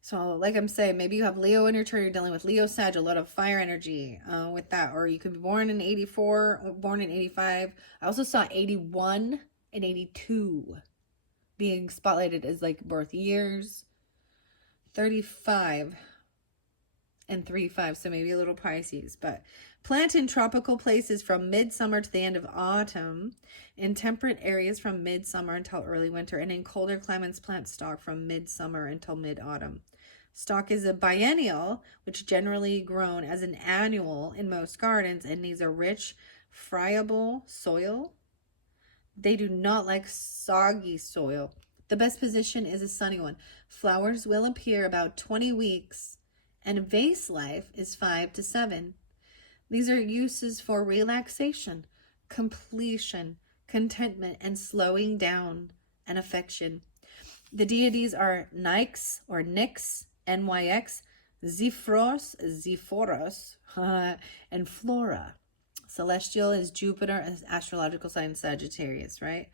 So like I'm saying, maybe you have Leo in your chart, you're dealing with Leo Sag, a lot of fire energy with that. Or you could be born in 84, or born in 85. I also saw 81 and 82 being spotlighted as like birth years. 35 and 35, so maybe a little Pisces. But plant in tropical places from midsummer to the end of autumn, in temperate areas from midsummer until early winter, and in colder climates plant stock from midsummer until mid-autumn. Stock is a biennial, which generally grown as an annual in most gardens and needs a rich, friable soil. They do not like soggy soil. The best position is a sunny one. Flowers will appear about 20 weeks, and vase life is 5 to 7. These are uses for relaxation, completion, contentment, and slowing down and affection. The deities are Nyx or Nyx, Nyx, Zephoros, and Flora. Celestial is Jupiter, astrological sign Sagittarius, right?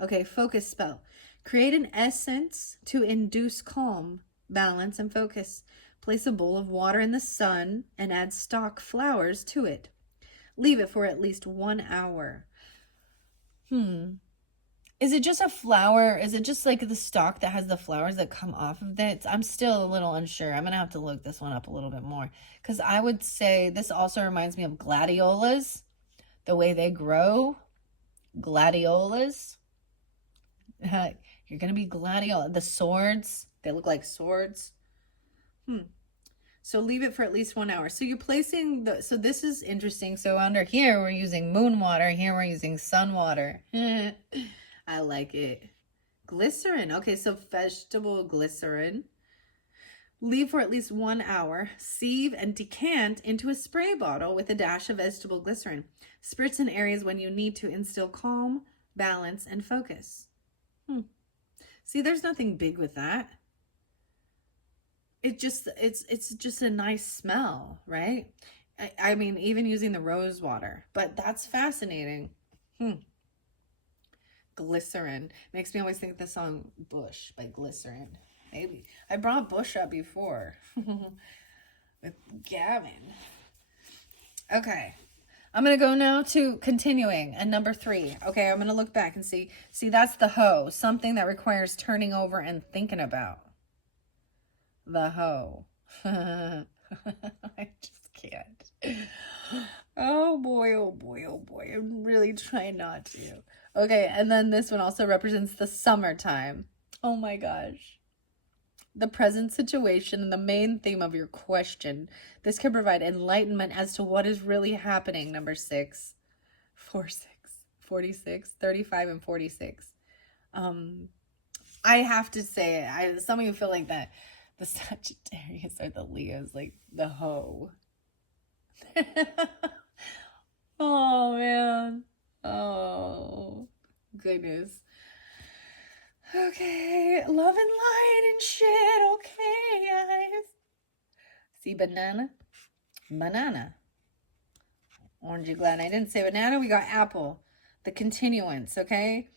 Okay, focus spell. Create an essence to induce calm, balance, and focus. Place a bowl of water in the sun and add stock flowers to it. Leave it for at least 1 hour. Is it just a flower? Is it just like the stalk that has the flowers that come off of it? I'm still a little unsure. I'm going to have to look this one up a little bit more. Because I would say this also reminds me of gladiolas. The way they grow. Gladiolas. You're going to be gladiola. The swords. They look like swords. So leave it for at least 1 hour. So you're placing the, so this is interesting. So under here, we're using moon water. Here, we're using sun water. I like it. Glycerin. Okay, so vegetable glycerin. Leave for at least 1 hour. Sieve and decant into a spray bottle with a dash of vegetable glycerin. Spritz in areas when you need to instill calm, balance, and focus. See, there's nothing big with that. It's just a nice smell, right? I mean, even using the rose water, but that's fascinating. Glycerin makes me always think of the song Bush by Glycerin. Maybe I brought Bush up before with Gavin. Okay, I'm gonna go now to continuing and number 3. Okay, I'm gonna look back and see that's the hoe, something that requires turning over and thinking about. The hoe. I Oh boy, oh boy, oh boy. I'm really trying not to. Okay, and then this one also represents the summertime. Oh my gosh. The present situation and the main theme of your question. This can provide enlightenment as to what is really happening. Number 6, 46, 46, 35, and 46. I have to say, some of you feel like that the Sagittarius or the Leos, like the hoe. Oh man. Oh goodness. Okay, love and light and shit. Okay, guys. See banana? Banana. Aren't you glad I didn't say banana? We got apple. The continuance, okay?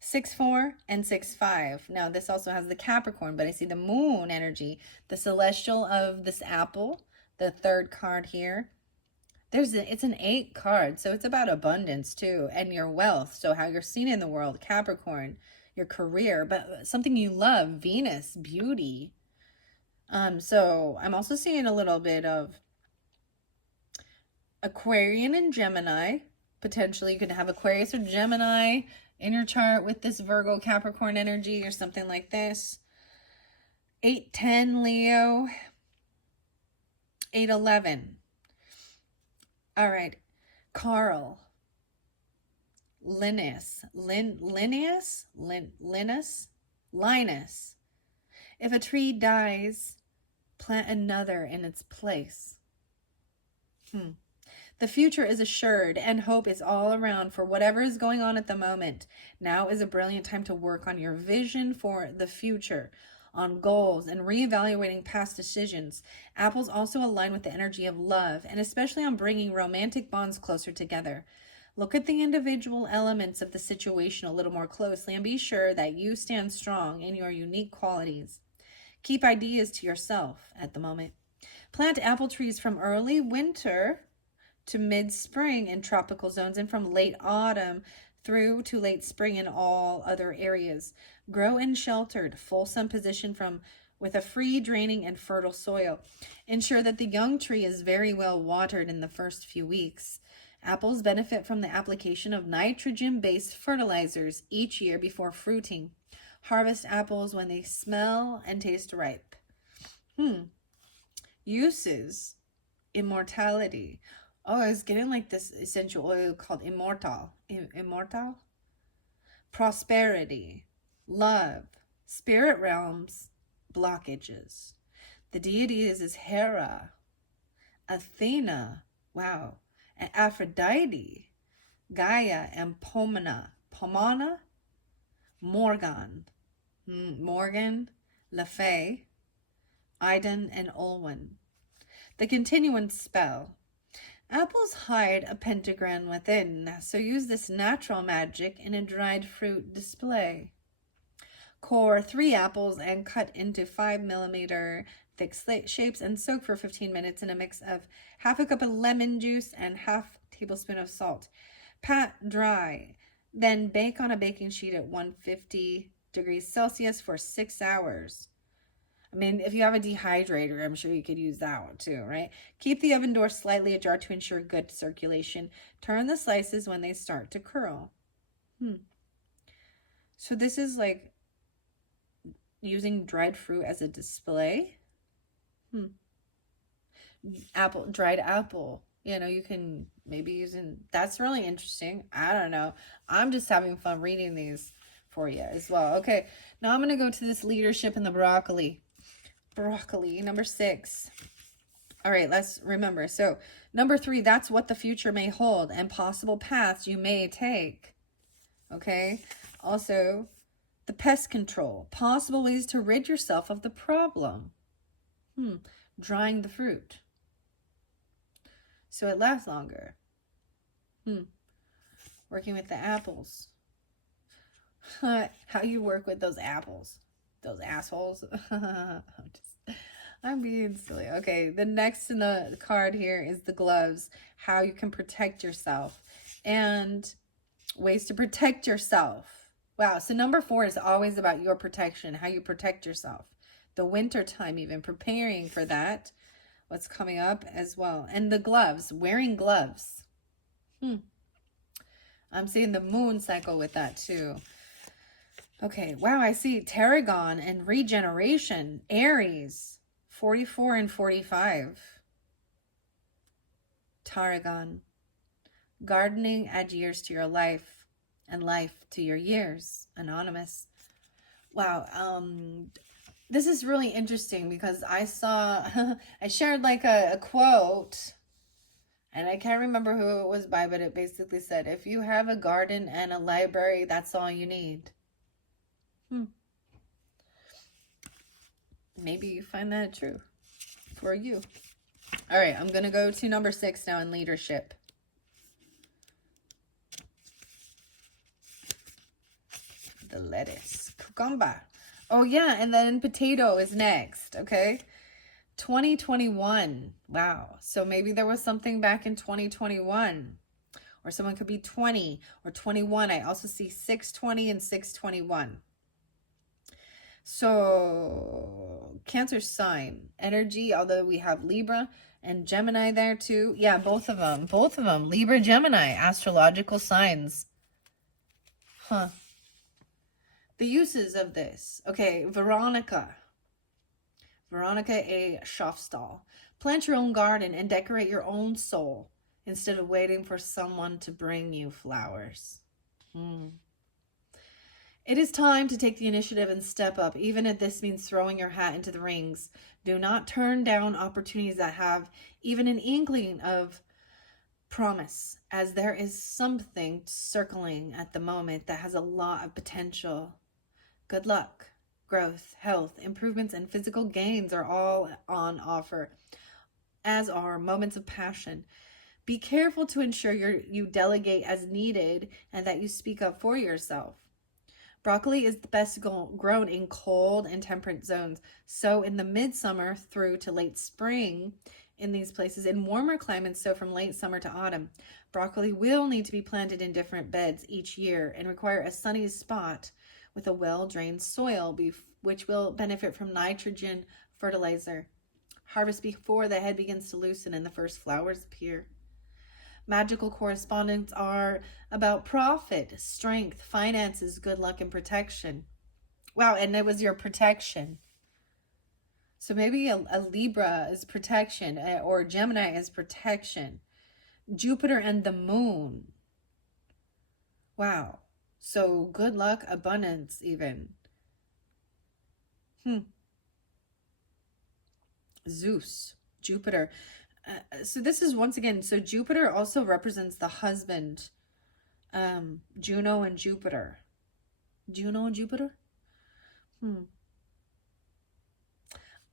6-4 and 6-5. Now this also has the Capricorn, but I see the moon energy, the celestial of this apple, the third card here. It's an 8 card, so it's about abundance too, and your wealth. So how you're seen in the world, Capricorn, your career, but something you love, Venus, beauty. So I'm also seeing a little bit of Aquarian and Gemini. Potentially you could have Aquarius or Gemini in your chart with this Virgo Capricorn energy or something like this. 8-10 Leo. 8-11. All right, Carl, Linus. If a tree dies, plant another in its place. The future is assured and hope is all around for whatever is going on at the moment. Now is a brilliant time to work on your vision for the future, on goals and reevaluating past decisions. Apples also align with the energy of love, and especially on bringing romantic bonds closer together. Look at the individual elements of the situation a little more closely and be sure that you stand strong in your unique qualities. Keep ideas to yourself at the moment. Plant apple trees from early winter to mid-spring in tropical zones and from late autumn through to late spring in all other areas. Grow in sheltered, full sun position with a free, draining, and fertile soil. Ensure that the young tree is very well watered in the first few weeks. Apples benefit from the application of nitrogen-based fertilizers each year before fruiting. Harvest apples when they smell and taste ripe. Uses. Immortality. Oh, I was getting like this essential oil called immortal. Immortal? Prosperity. Love. Spirit realms. Blockages. The deities is Hera. Athena. Wow. And Aphrodite. Gaia and Pomona. Pomona? Morgan. Morgan. LaFay. Idun and Olwen. The continuance spell. Apples hide a pentagram within, so use this natural magic in a dried fruit display. Core 3 apples and cut into 5mm thick shapes and soak for 15 minutes in a mix of half a cup of lemon juice and half tablespoon of salt. Pat dry, then bake on a baking sheet at 150 degrees Celsius for 6 hours. I mean, if you have a dehydrator, I'm sure you could use that one too, right? Keep the oven door slightly ajar to ensure good circulation. Turn the slices when they start to curl. So this is like using dried fruit as a display. Dried apple. You know, you can maybe using, that's really interesting. I don't know. I'm just having fun reading these for you as well. Okay, now I'm going to go to this leadership in the broccoli. Broccoli, number 6. All right, let's remember. So number 3, that's what the future may hold and possible paths you may take. Okay. Also, the pest control, possible ways to rid yourself of the problem. Drying the fruit so it lasts longer. Working with the apples. How you work with those apples. Those assholes. I'm being silly. Okay, the next in the card here is the gloves. How you can protect yourself and ways to protect yourself. Wow, so number 4 is always about your protection, how you protect yourself. The winter time, even preparing for that, what's coming up as well. And the gloves, wearing gloves. I'm seeing the moon cycle with that too. Okay, wow, I see tarragon and regeneration. Aries, 44 and 45. Tarragon, gardening adds years to your life and life to your years. Anonymous. Wow, this is really interesting because I saw, I shared like a quote, and I can't remember who it was by, but it basically said, if you have a garden and a library, that's all you need. Maybe you find that true for you. All right, I'm going to go to number 6 now in leadership. The lettuce. Cucumber. Oh, yeah, and then potato is next, okay? 2021. Wow. So maybe there was something back in 2021. Or someone could be 20 or 21. I also see 620 and 621. So Cancer sign. Energy, although we have Libra and Gemini there too. Yeah, both of them. Both of them. Libra, Gemini. Astrological signs. Huh. The uses of this. Okay, Veronica. Veronica A. Schofstall. Plant your own garden and decorate your own soul instead of waiting for someone to bring you flowers. It is time to take the initiative and step up, even if this means throwing your hat into the rings. Do not turn down opportunities that have even an inkling of promise, as there is something circling at the moment that has a lot of potential. Good luck, growth, health, improvements, and physical gains are all on offer, as are moments of passion. Be careful to ensure you delegate as needed and that you speak up for yourself. Broccoli is the best grown in cold and temperate zones. So in the midsummer through to late spring in these places, in warmer climates, so from late summer to autumn, broccoli will need to be planted in different beds each year and require a sunny spot with a well-drained soil, which will benefit from nitrogen fertilizer. Harvest before the head begins to loosen and the first flowers appear. Magical correspondence are about profit, strength, finances, good luck, and protection. Wow, and it was your protection. So maybe a Libra is protection, or Gemini is protection. Jupiter and the moon. Wow. So good luck, abundance even. Zeus, Jupiter. So this is once again, so Jupiter also represents the husband. Juno and Jupiter. Juno and Jupiter?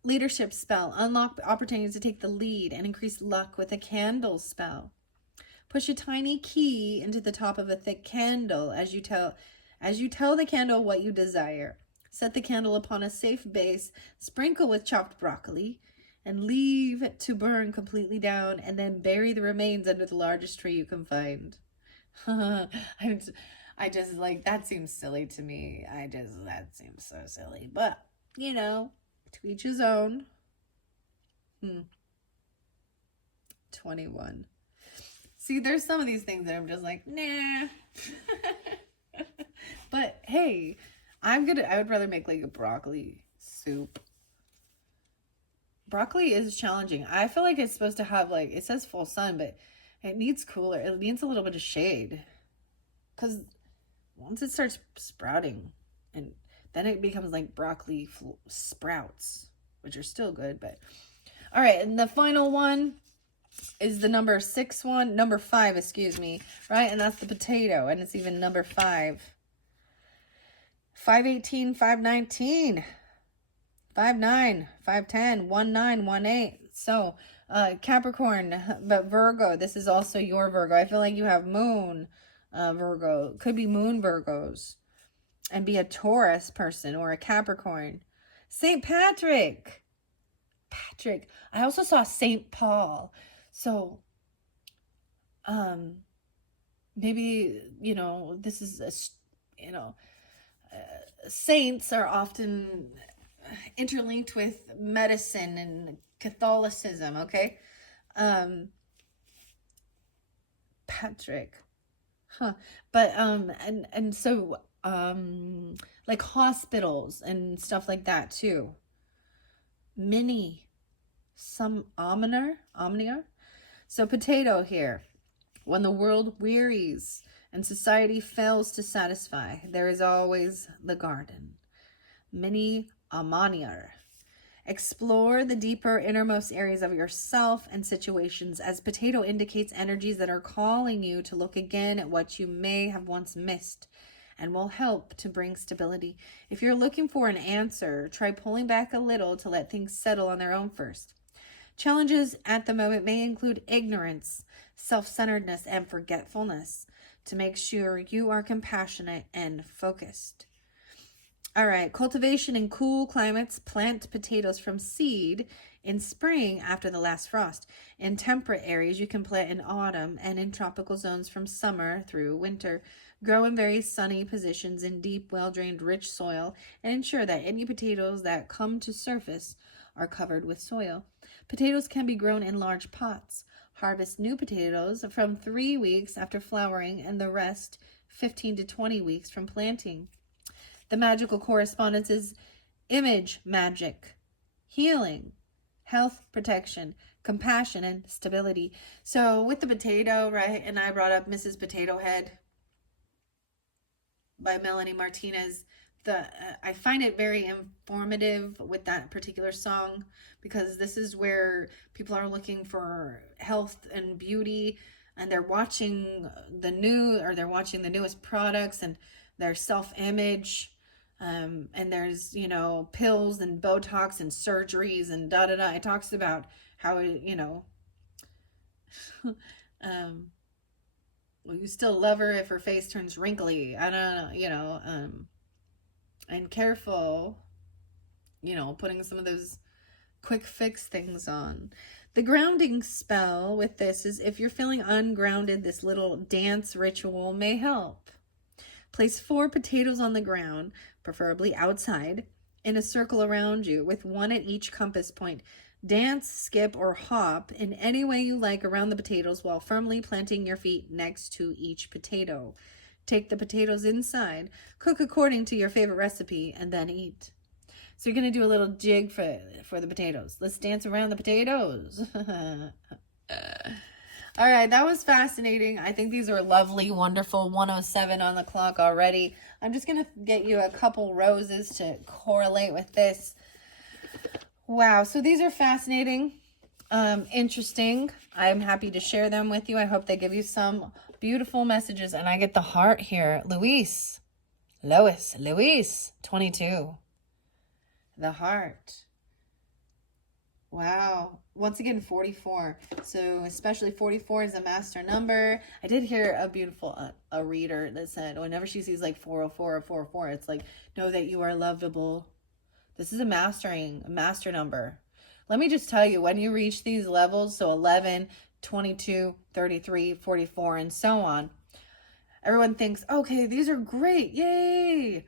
Leadership spell. Unlock opportunities to take the lead and increase luck with a candle spell. Push a tiny key into the top of a thick candle as you tell the candle what you desire. Set the candle upon a safe base, sprinkle with chopped broccoli, and leave it to burn completely down, and then bury the remains under the largest tree you can find. I just like, that seems silly to me. That seems so silly. But, you know, to each his own. 21. See, there's some of these things that I'm just like, nah. But hey, I would rather make like a broccoli soup. Broccoli is challenging. I feel like it's supposed to have, like, it says full sun, but it needs cooler. It needs a little bit of shade. Because once it starts sprouting, and then it becomes like broccoli sprouts, which are still good, but. All right, and the final one is the number 5, excuse me, right? And that's the potato, and it's even number 5. 518, 519. 5-9, 5-10, 1-9, 1-8. So, Capricorn, but Virgo, this is also your Virgo. I feel like you have moon Virgo. Could be moon Virgos. And be a Taurus person or a Capricorn. St. Patrick. I also saw St. Paul. So, maybe, you know, this is, saints are often interlinked with medicine and Catholicism, okay? Patrick. Huh. But and so like hospitals and stuff like that too. Mini, some omnier. So potato here. When the world wearies and society fails to satisfy, there is always the garden. Mini omnier. Explore the deeper innermost areas of yourself and situations, as potato indicates energies that are calling you to look again at what you may have once missed and will help to bring stability. If you're looking for an answer, try pulling back a little to let things settle on their own first. Challenges at the moment may include ignorance, self-centeredness, and forgetfulness. To make sure you are compassionate and focused. All right, cultivation in cool climates. Plant potatoes from seed in spring after the last frost. In temperate areas, you can plant in autumn, and in tropical zones from summer through winter. Grow in very sunny positions in deep, well-drained, rich soil, and ensure that any potatoes that come to surface are covered with soil. Potatoes can be grown in large pots. Harvest new potatoes from 3 weeks after flowering, and the rest 15 to 20 weeks from planting. The magical correspondence is image magic, healing, health protection, compassion, and stability. So with the potato, right, and I brought up Mrs. Potato Head by Melanie Martinez. I find it very informative with that particular song, because this is where people are looking for health and beauty, and they're watching the newest products and their self-image. And there's, pills and Botox and surgeries and da-da-da. It talks about how, will you still love her if her face turns wrinkly? I don't know, and careful, putting some of those quick fix things on. The grounding spell with this is, if you're feeling ungrounded, this little dance ritual may help. Place 4 potatoes on the ground, preferably outside, in a circle around you, with 1 at each compass point. Dance, skip, or hop in any way you like around the potatoes while firmly planting your feet next to each potato. Take the potatoes inside, cook according to your favorite recipe, and then eat. So you're going to do a little jig for the potatoes. Let's dance around the potatoes. All right, that was fascinating. I think these are lovely, wonderful. 1:07 on the clock already. I'm just going to get you a couple roses to correlate with this. Wow, so these are fascinating, interesting. I'm happy to share them with you. I hope they give you some beautiful messages. And I get the heart here. Lois, 22. The heart. Wow. Once again, 44. So especially 44 is a master number. I did hear a beautiful a reader that said whenever she sees like 404 or 44, it's like, know that you are lovable. This is a master number. Let me just tell you, when you reach these levels, so 11, 22, 33, 44, and so on, everyone thinks, okay, these are great. Yay.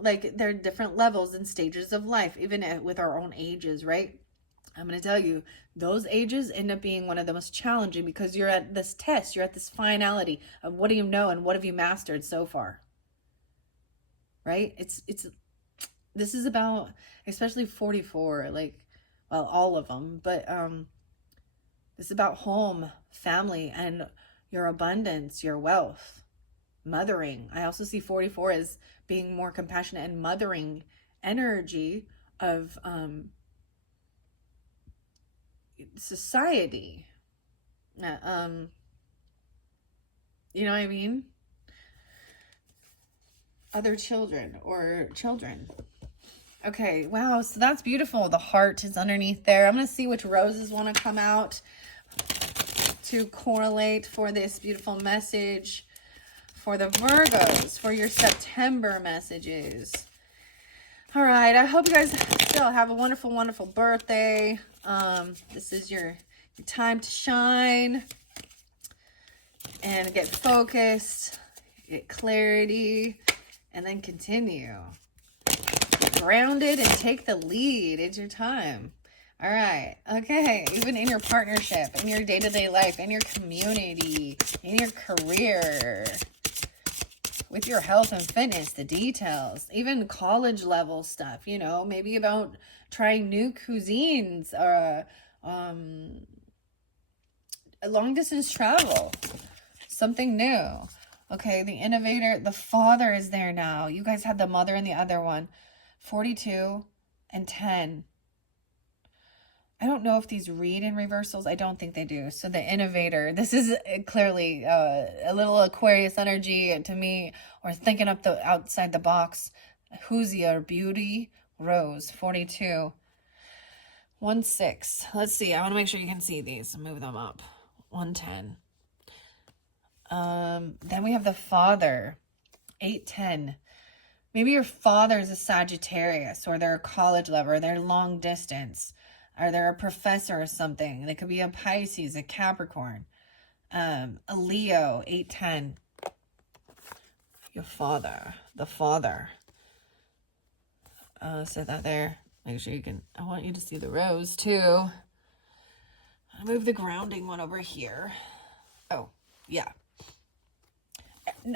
Like, they're different levels and stages of life, even with our own ages, right? I'm going to tell you, those ages end up being one of the most challenging, because you're at this test, you're at this finality of what do you know and what have you mastered so far, right? This is about, especially 44, like, well, all of them, but this is about home, family, and your abundance, your wealth, mothering. I also see 44 as being more compassionate and mothering energy of society. You know what I mean? Other children or children. Okay, wow, so that's beautiful. The heart is underneath there. I'm going to see which roses want to come out to correlate for this beautiful message for the Virgos, for your September messages. All right, I hope you guys still have a wonderful, wonderful birthday. This is your time to shine and get focused, get clarity, and then continue. Grounded and take the lead. It's your time. All right. Okay. Even in your partnership, in your day-to-day life, in your community, in your career, with your health and fitness, the details, even college level stuff, you know, maybe about trying new cuisines or a long distance travel, something new. Okay, the innovator, the father is there now. You guys had the mother in the other one. 42 and 10. I don't know if these read in reversals. I don't think they do. So the innovator, this is clearly a little Aquarius energy to me, or thinking up the outside the box. Who's your beauty? Rose, 42. 1-6. Let's see. I want to make sure you can see these. Move them up. 110. Then we have the father, 8-10. Maybe your father is a Sagittarius, or they're a college lover, or they're long distance, or they're a professor or something. They could be a Pisces, a Capricorn, a Leo, 8-10. Your father, the father. Set that there. Make sure you can, I want you to see the rose too. I'll move the grounding one over here. Oh, yeah.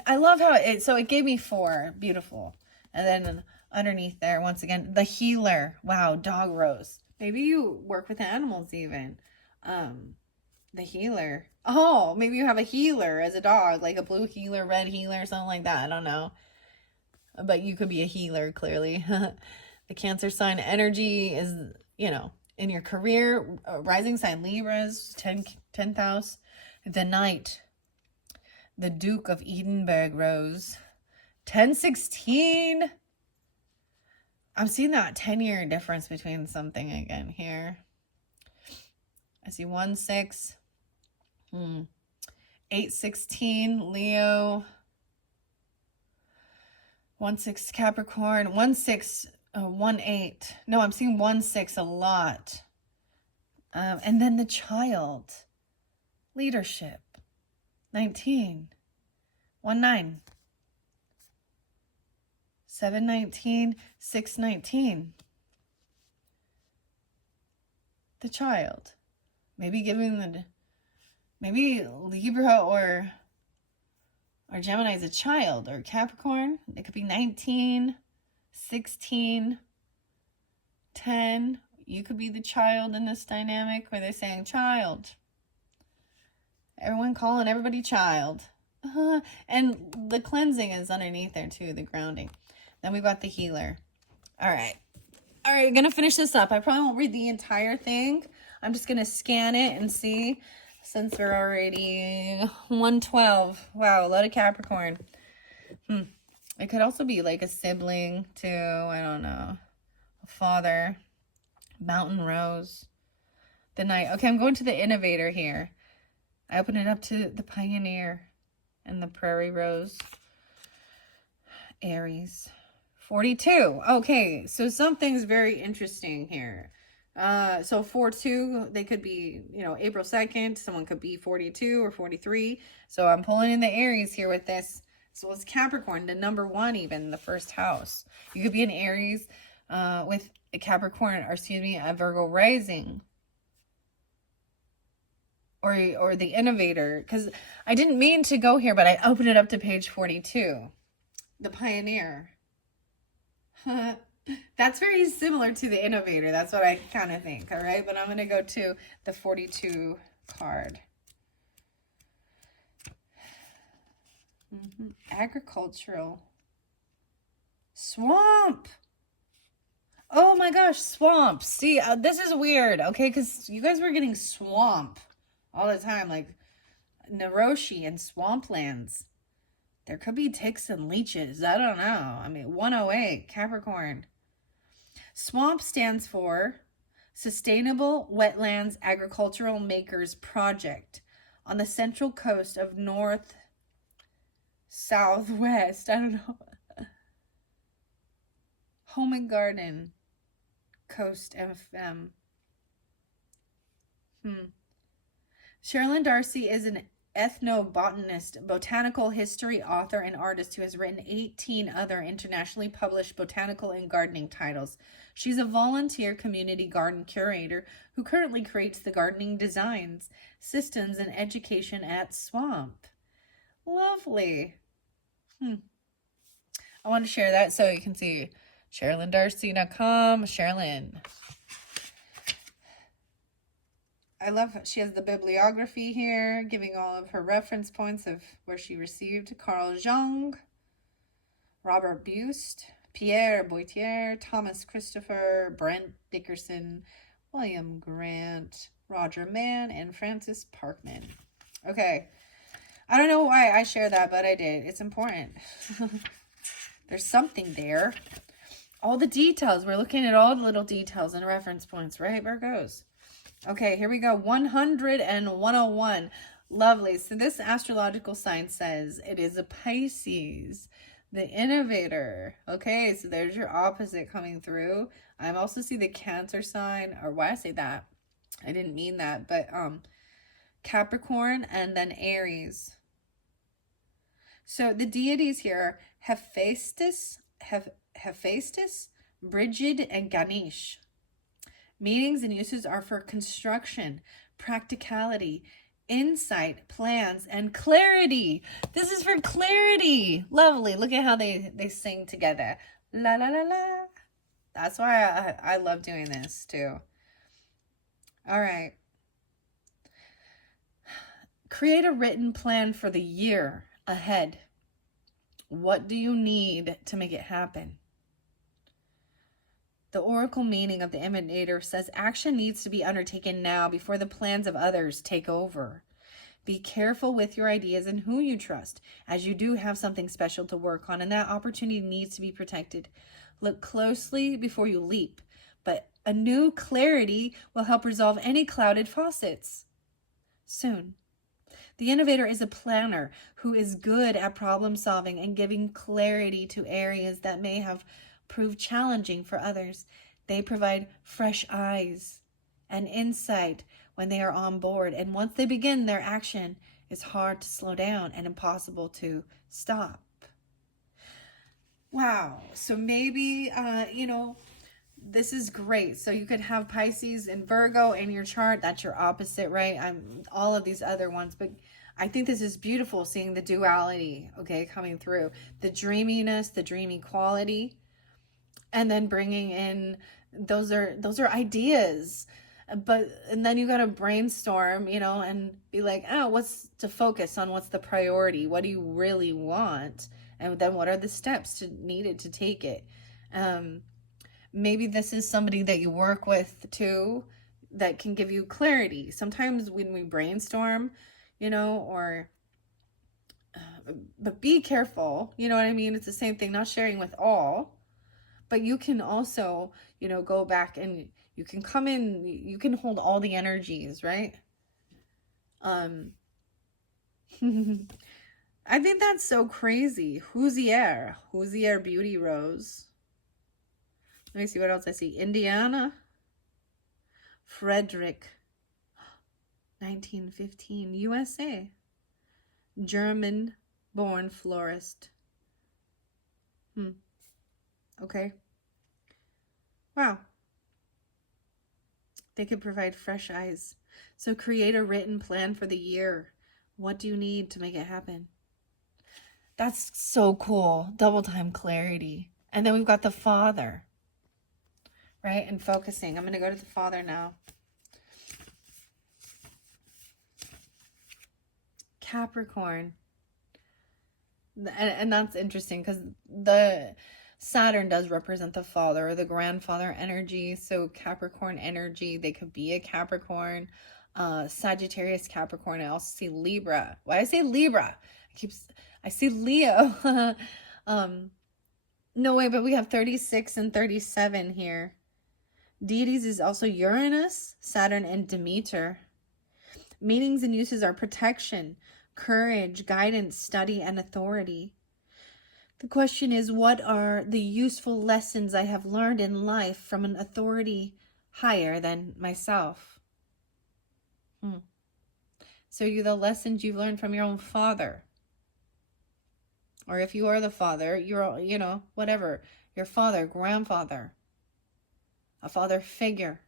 I love how it gave me 4. Beautiful. And then underneath there, once again, the healer. Wow, dog rose. Maybe you work with animals even. The healer. Oh, maybe you have a healer as a dog, like a blue healer, red healer, something like that. I don't know. But you could be a healer, clearly. The Cancer sign energy is, you know, in your career. Rising sign Libras, 10th house. The Knight. The Duke of Edinburgh rose. 10-16. I'm seeing that 10-year difference between something again here. I see 1-6. 8-16 Leo. 1-6 Capricorn. 1-6 1-8. No, I'm seeing 1-6 a lot. And then the child. Leadership. 19. 1-9. 7-19. 6-19. The child. Maybe maybe Libra or Gemini is a child, or Capricorn. It could be 19, 16, 10. You could be the child in this dynamic where they're saying child. Everyone calling everybody child. And the cleansing is underneath there too, the grounding. Then we've got the healer. All right, going to finish this up. I probably won't read the entire thing. I'm just going to scan it and see, since we're already 112. Wow, a lot of Capricorn. It could also be like a sibling too. I don't know. A father. Mountain Rose. The Knight. Okay, I'm going to the innovator here. I open it up to the Pioneer and the Prairie Rose. Aries. 42. Okay, so something's very interesting here. So 4-2, they could be, you know, April 2nd. Someone could be 42 or 43. So I'm pulling in the Aries here with this. So it's Capricorn, the number 1, even the first house. You could be an Aries with a Capricorn, or excuse me, a Virgo rising. Or the innovator, because I didn't mean to go here, but I opened it up to page 42. The Pioneer. That's very similar to the innovator. That's what I kind of think, all right? But I'm going to go to the 42 card. Agricultural. Swamp. Oh my gosh, swamp. See, this is weird, okay? Because you guys were getting swamp all the time, like Naroshi and swamplands. There could be ticks and leeches. I don't know. I mean, 108, Capricorn. SWAMP stands for Sustainable Wetlands Agricultural Makers Project on the central coast of north, southwest. I don't know. Home and Garden Coast FM. Sherilyn Darcy is an ethnobotanist, botanical history author, and artist who has written 18 other internationally published botanical and gardening titles. She's a volunteer community garden curator who currently creates the gardening designs, systems, and education at Swamp. Lovely. I want to share that so you can see SherilynDarcy.com. Sherilyn. I love she has the bibliography here, giving all of her reference points of where she received. Carl Jung, Robert Buste, Pierre Boitier, Thomas Christopher, Brent Dickerson, William Grant, Roger Mann, and Francis Parkman. Okay. I don't know why I share that, but I did. It's important. There's something there. All the details. We're looking at all the little details and reference points, right, Virgos? Okay, here we go. 100 and 101. Lovely. So this astrological sign says it is a Pisces, the innovator. Okay, so there's your opposite coming through. I also see the Cancer sign, or why I say that, I didn't mean that, but Capricorn and then Aries. So the deities here are Hephaestus, Brigid, and Ganesh. Meanings and uses are for construction, practicality, insight, plans, and clarity. This is for clarity. Lovely. Look at how they sing together. La, la, la, la. That's why I love doing this too. All right. Create a written plan for the year ahead. What do you need to make it happen? The oracle meaning of the emanator says action needs to be undertaken now before the plans of others take over. Be careful with your ideas and who you trust, as you do have something special to work on, and that opportunity needs to be protected. Look closely before you leap, but a new clarity will help resolve any clouded faucets. Soon. The innovator is a planner who is good at problem solving and giving clarity to areas that may have proved challenging for others. They provide fresh eyes and insight when they are on board, and once they begin their action, it's hard to slow down and impossible to stop. Wow. So maybe, this is great. So you could have Pisces and Virgo in your chart. That's your opposite, right? All of these other ones, but I think this is beautiful, seeing the duality, okay, coming through. The dreaminess, the dreamy quality, and then bringing in, those are ideas. And then you got to brainstorm, and be like, what's to focus on? What's the priority? What do you really want? And then what are the steps needed to take it? Maybe this is somebody that you work with too, that can give you clarity. Sometimes when we brainstorm, but be careful, you know what I mean? It's the same thing, not sharing with all, but you can also, go back and you can come in, you can hold all the energies, right? I think that's so crazy. Hoosier Beauty Rose. Let me see what else I see. Indiana. Frederick. 1915. USA. German-born florist. Okay. Wow. They could provide fresh eyes. So create a written plan for the year. What do you need to make it happen? That's so cool. Double time clarity. And then we've got the Father, right? And focusing. I'm going to go to the Father now. Capricorn. And that's interesting because the Saturn does represent the father or the grandfather energy. So Capricorn energy, they could be a Capricorn, Sagittarius, Capricorn. I also see Libra. Why I say Libra? I see Leo. No way, but we have 36 and 37 here. Deities is also Uranus, Saturn, and Demeter. Meanings and uses are protection, courage, guidance, study, and authority. The question is, what are the useful lessons I have learned in life from an authority higher than myself? So the lessons you've learned from your own father. Or if you are the father, you're, whatever. Your father, grandfather, a father figure.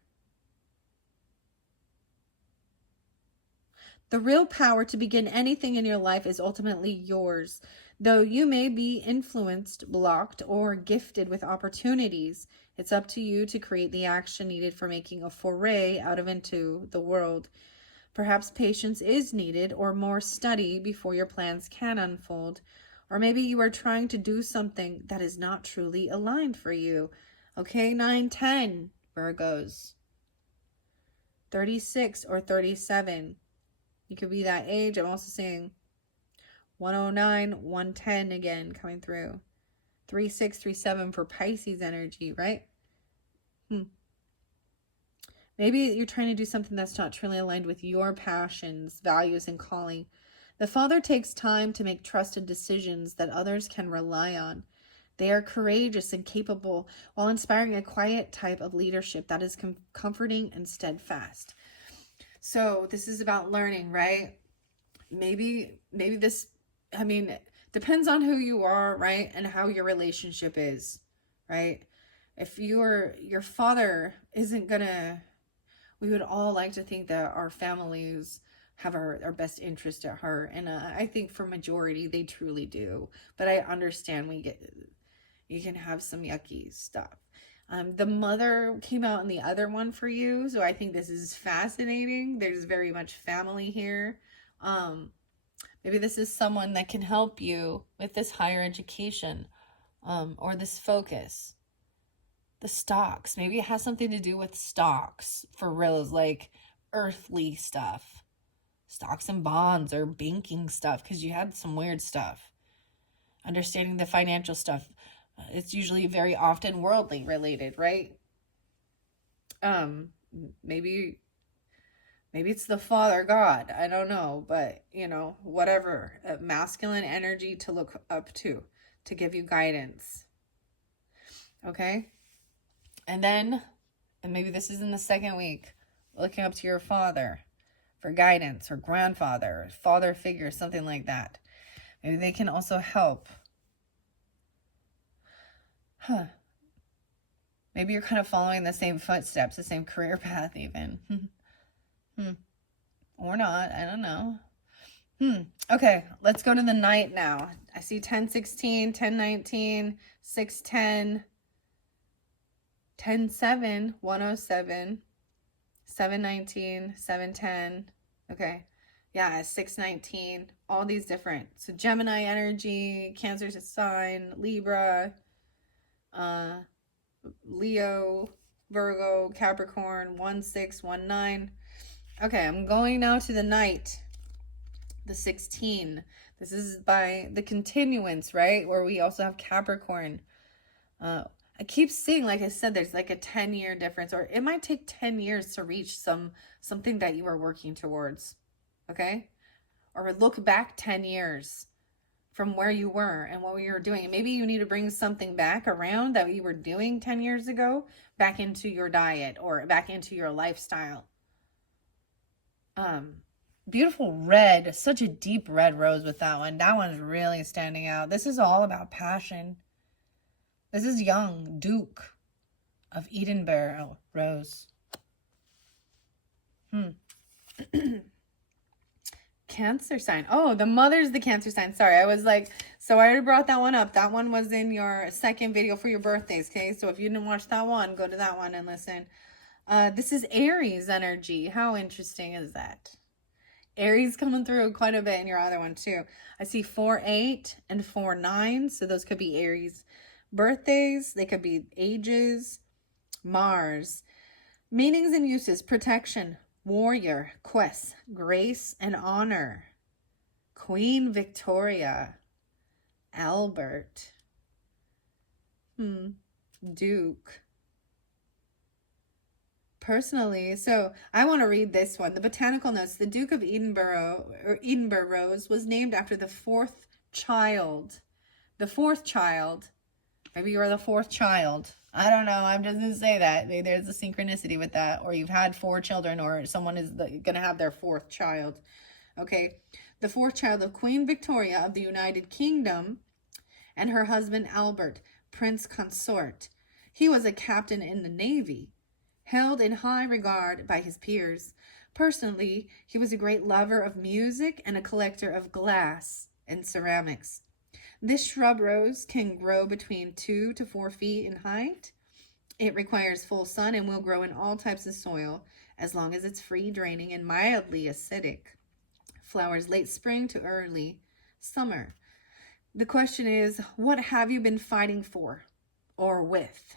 The real power to begin anything in your life is ultimately yours. Though you may be influenced, blocked, or gifted with opportunities, it's up to you to create the action needed for making a foray out of into the world. Perhaps patience is needed, or more study before your plans can unfold. Or maybe you are trying to do something that is not truly aligned for you. Okay, 9-10, Virgos. 36 or 37. You could be that age. I'm also seeing 109, 110 again coming through. 36, 37 for Pisces energy, right? Maybe you're trying to do something that's not truly aligned with your passions, values, and calling. The Father takes time to make trusted decisions that others can rely on. They are courageous and capable while inspiring a quiet type of leadership that is comforting and steadfast. So this is about learning, right? Maybe this, depends on who you are, right? And how your relationship is, right? If your father isn't gonna, we would all like to think that our families have our best interest at heart. And I think for majority, they truly do. But I understand you can have some yucky stuff. The mother came out in the other one for you. So I think this is fascinating. There's very much family here. Maybe this is someone that can help you with this higher education, or this focus. The stocks. Maybe it has something to do with stocks for reals, like earthly stuff. Stocks and bonds or banking stuff, because you had some weird stuff. Understanding the financial stuff. It's usually very often worldly related, right? Maybe it's the Father God. I don't know, but whatever. Masculine energy to look up to give you guidance. Okay? And maybe this is in the second week, looking up to your father for guidance, or grandfather, father figure, something like that. Maybe they can also help. Maybe you're kind of following the same footsteps, the same career path even. Or not, I don't know. Okay, let's go to the night now. I see 10-16, 10-19, 6-10, 10-7, 107, 7-19, 7-10. Okay. Yeah, 6-19. All these different. So Gemini energy, Cancer sign, Libra, Leo, Virgo, Capricorn, 1-6, 1-9. Okay, I'm going now to the night. The 16. This is by the continuance, right? Where we also have Capricorn. I keep seeing, like I said, there's like a 10-year difference, or it might take 10 years to reach something that you are working towards. Okay? Or look back 10 years from where you were and what you were doing. Maybe you need to bring something back around that you were doing 10 years ago back into your diet or back into your lifestyle. Beautiful red, such a deep red rose with that one. That one's really standing out. This is all about passion. This is young Duke of Edinburgh rose. Cancer sign. Oh, the mother's the Cancer sign. Sorry, I was like, so I already brought that one up. That one was in your second video for your birthdays, okay? So if you didn't watch that one, go to that one and listen. This is Aries energy. How interesting is that? Aries coming through quite a bit in your other one too. I see 4-8 and 4-9. So those could be Aries birthdays. They could be ages. Mars. Meanings and uses. Protection. Warrior. Quest. Grace and honor. Queen Victoria. Albert. Duke. Personally, so I want to read this one. The botanical notes. The Duke of Edinburgh, or Edinburgh Rose, was named after the fourth child. The fourth child. Maybe you are the fourth child. I don't know. I'm just going to say that. Maybe there's a synchronicity with that. Or you've had 4 children, or someone is going to have their 4th child. Okay. The fourth child of Queen Victoria of the United Kingdom and her husband Albert, Prince Consort. He was a captain in the Navy, held in high regard by his peers. Personally, he was a great lover of music and a collector of glass and ceramics. This shrub rose can grow between 2 to 4 feet in height. It requires full sun and will grow in all types of soil as long as it's free draining and mildly acidic. Flowers late spring to early summer. The question is, what have you been fighting for or with?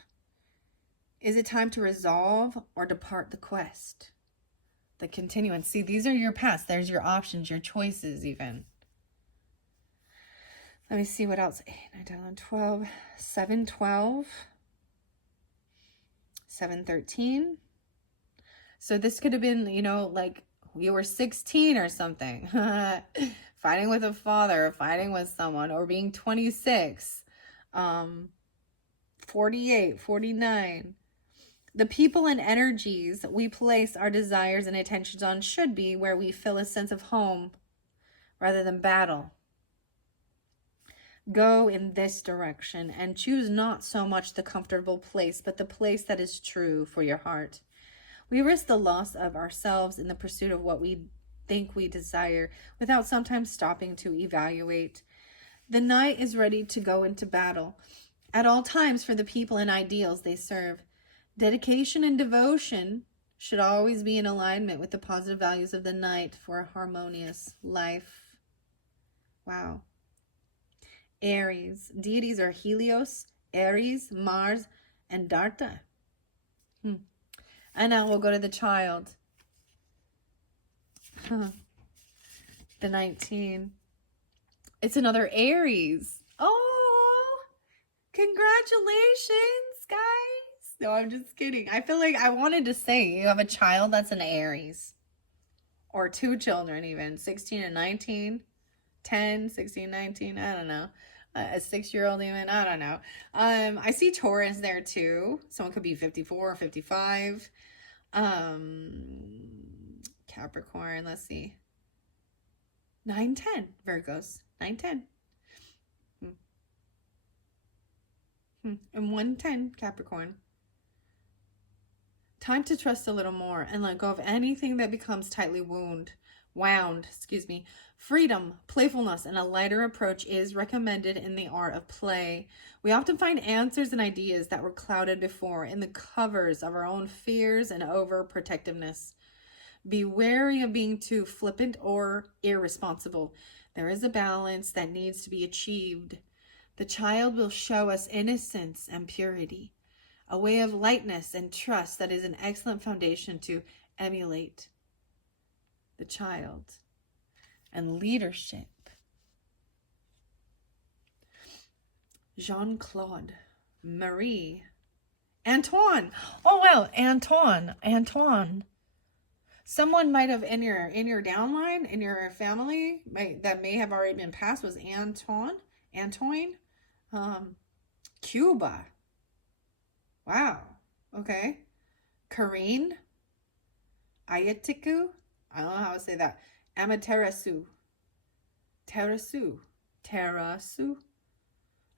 Is it time to resolve or depart the quest? The continuance. See, these are your paths. There's your options, your choices even. Let me see what else. 8, 9, 10, 11, 12, 7, 12, 7, 13. So this could have been, you know, like you were 16 or something. Fighting with a father, fighting with someone, or being 26, 48, 49. The people and energies we place our desires and attentions on should be where we feel a sense of home rather than battle. Go in this direction and choose not so much the comfortable place, but the place that is true for your heart. We risk the loss of ourselves in the pursuit of what we think we desire without sometimes stopping to evaluate. The knight is ready to go into battle at all times for the people and ideals they serve. Dedication and devotion should always be in alignment with the positive values of the knight for a harmonious life. Wow. Aries. Deities are Helios, Aries, Mars, and Darta. And now we'll go to the child. The 19. It's another Aries. Oh, congratulations, guys. No, I'm just kidding. I feel like I wanted to say you have a child that's an Aries. Or 2 children even. 16 and 19. 10, 16, 19. I don't know. A 6-year-old even. I don't know. I see Taurus there too. Someone could be 54 or 55. Capricorn. Let's see. 9, 10. Virgos. 9, 10. And 110 Capricorn. Time to trust a little more and let go of anything that becomes tightly wound. Freedom, playfulness, and a lighter approach is recommended in the art of play. We often find answers and ideas that were clouded before in the covers of our own fears and overprotectiveness. Be wary of being too flippant or irresponsible. There is a balance that needs to be achieved. The child will show us innocence and purity, a way of lightness and trust that is an excellent foundation to emulate. The child and leadership. Jean-Claude, Marie, Antoine. Oh well, Antoine. Someone might have in your downline, in your family, that may have already been passed was Antoine. Cuba. Wow. Okay. Karine. Ayatiku. I don't know how to say that. Amaterasu. Terasu.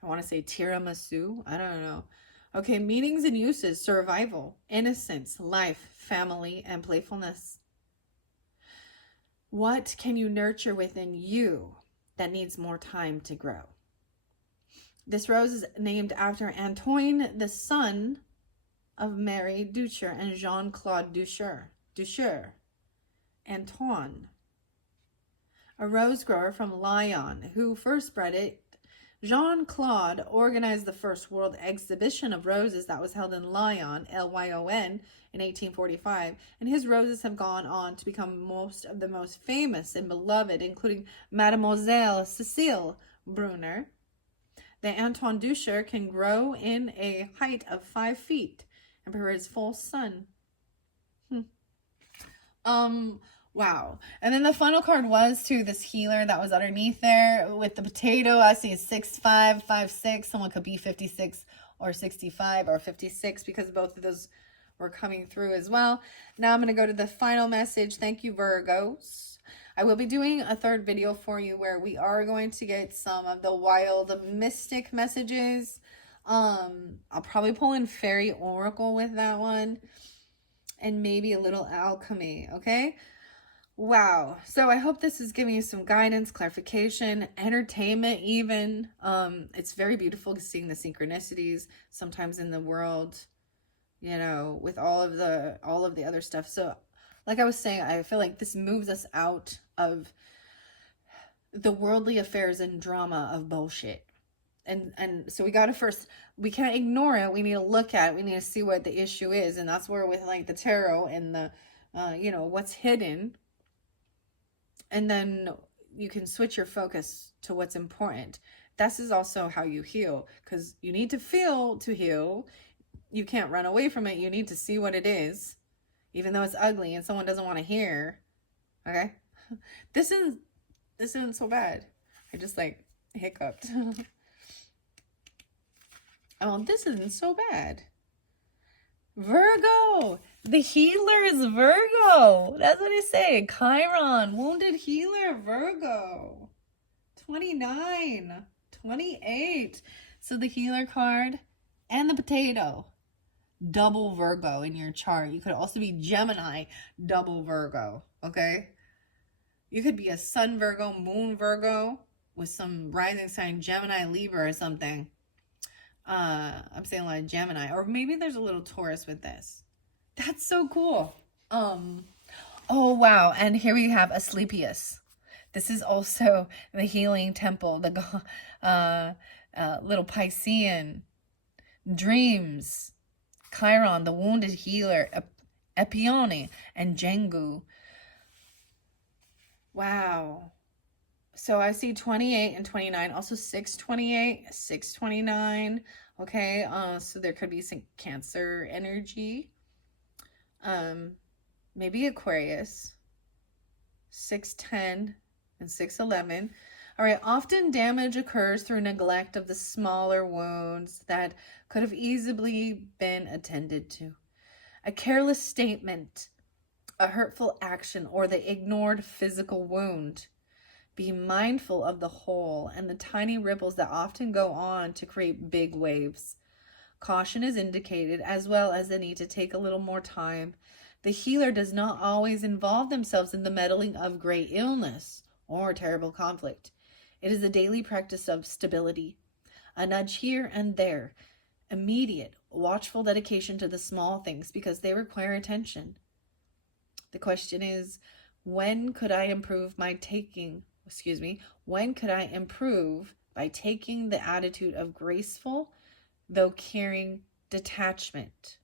I want to say tiramisu. I don't know. Okay, meanings and uses: survival, innocence, life, family, and playfulness. What can you nurture within you that needs more time to grow? This rose is named after Antoine, the son of Mary Ducher and Jean-Claude Ducher. Antoine, a rose grower from Lyon, who first spread it. Jean-Claude organized the first world exhibition of roses that was held in Lyon, Lyon, in 1845, and his roses have gone on to become most of the most famous and beloved, including Mademoiselle Cécile Brunner. The Antoine Ducher can grow in a height of 5 feet and prefers full sun. Wow. And then the final card was to this healer that was underneath there with the potato. I see 6'5", 5'6". Someone could be 56 or 65 or 56 because both of those were coming through as well. Now I'm going to go to the final message. Thank you, Virgos. I will be doing a third video for you where we are going to get some of the wild mystic messages. I'll probably pull in fairy oracle with that one, and maybe a little alchemy, okay? Wow. So I hope this is giving you some guidance, clarification, entertainment even. It's very beautiful seeing the synchronicities sometimes in the world, you know, with all of the other stuff. So like I was saying, I feel like this moves us out of the worldly affairs and drama of bullshit. And so we can't ignore it. We need to look at it. We need to see what the issue is. And that's where with like the tarot and the, you know, what's hidden. And then you can switch your focus to what's important. This is also how you heal, because you need to feel to heal. You can't run away from it. You need to see what it is, even though it's ugly and someone doesn't want to hear. Okay? This isn't so bad. I just like hiccuped. Oh, this isn't so bad. Virgo, the healer is Virgo. That's what I say. Chiron, wounded healer, Virgo. 29, 28. So the healer card and the potato, double Virgo in your chart. You could also be Gemini, double Virgo, okay? You could be a sun Virgo, moon Virgo with some rising sign Gemini, Libra or something. I'm saying a lot of Gemini, or maybe there's a little Taurus with this. That's so cool. Oh wow, and here we have Asclepius. This is also the healing temple, the little Piscean, dreams, Chiron, the wounded healer, Epione, and Jengu. Wow. So I see 28 and 29, also 628, 629. Okay, so there could be some Cancer energy. Maybe Aquarius. 610 and 611. All right, often damage occurs through neglect of the smaller wounds that could have easily been attended to. A careless statement, a hurtful action, or the ignored physical wound. Be mindful of the whole and the tiny ripples that often go on to create big waves. Caution is indicated, as well as the need to take a little more time. The healer does not always involve themselves in the meddling of great illness or terrible conflict. It is a daily practice of stability, a nudge here and there, immediate, watchful dedication to the small things because they require attention. The question is, when could I improve by taking the attitude of graceful, though caring detachment?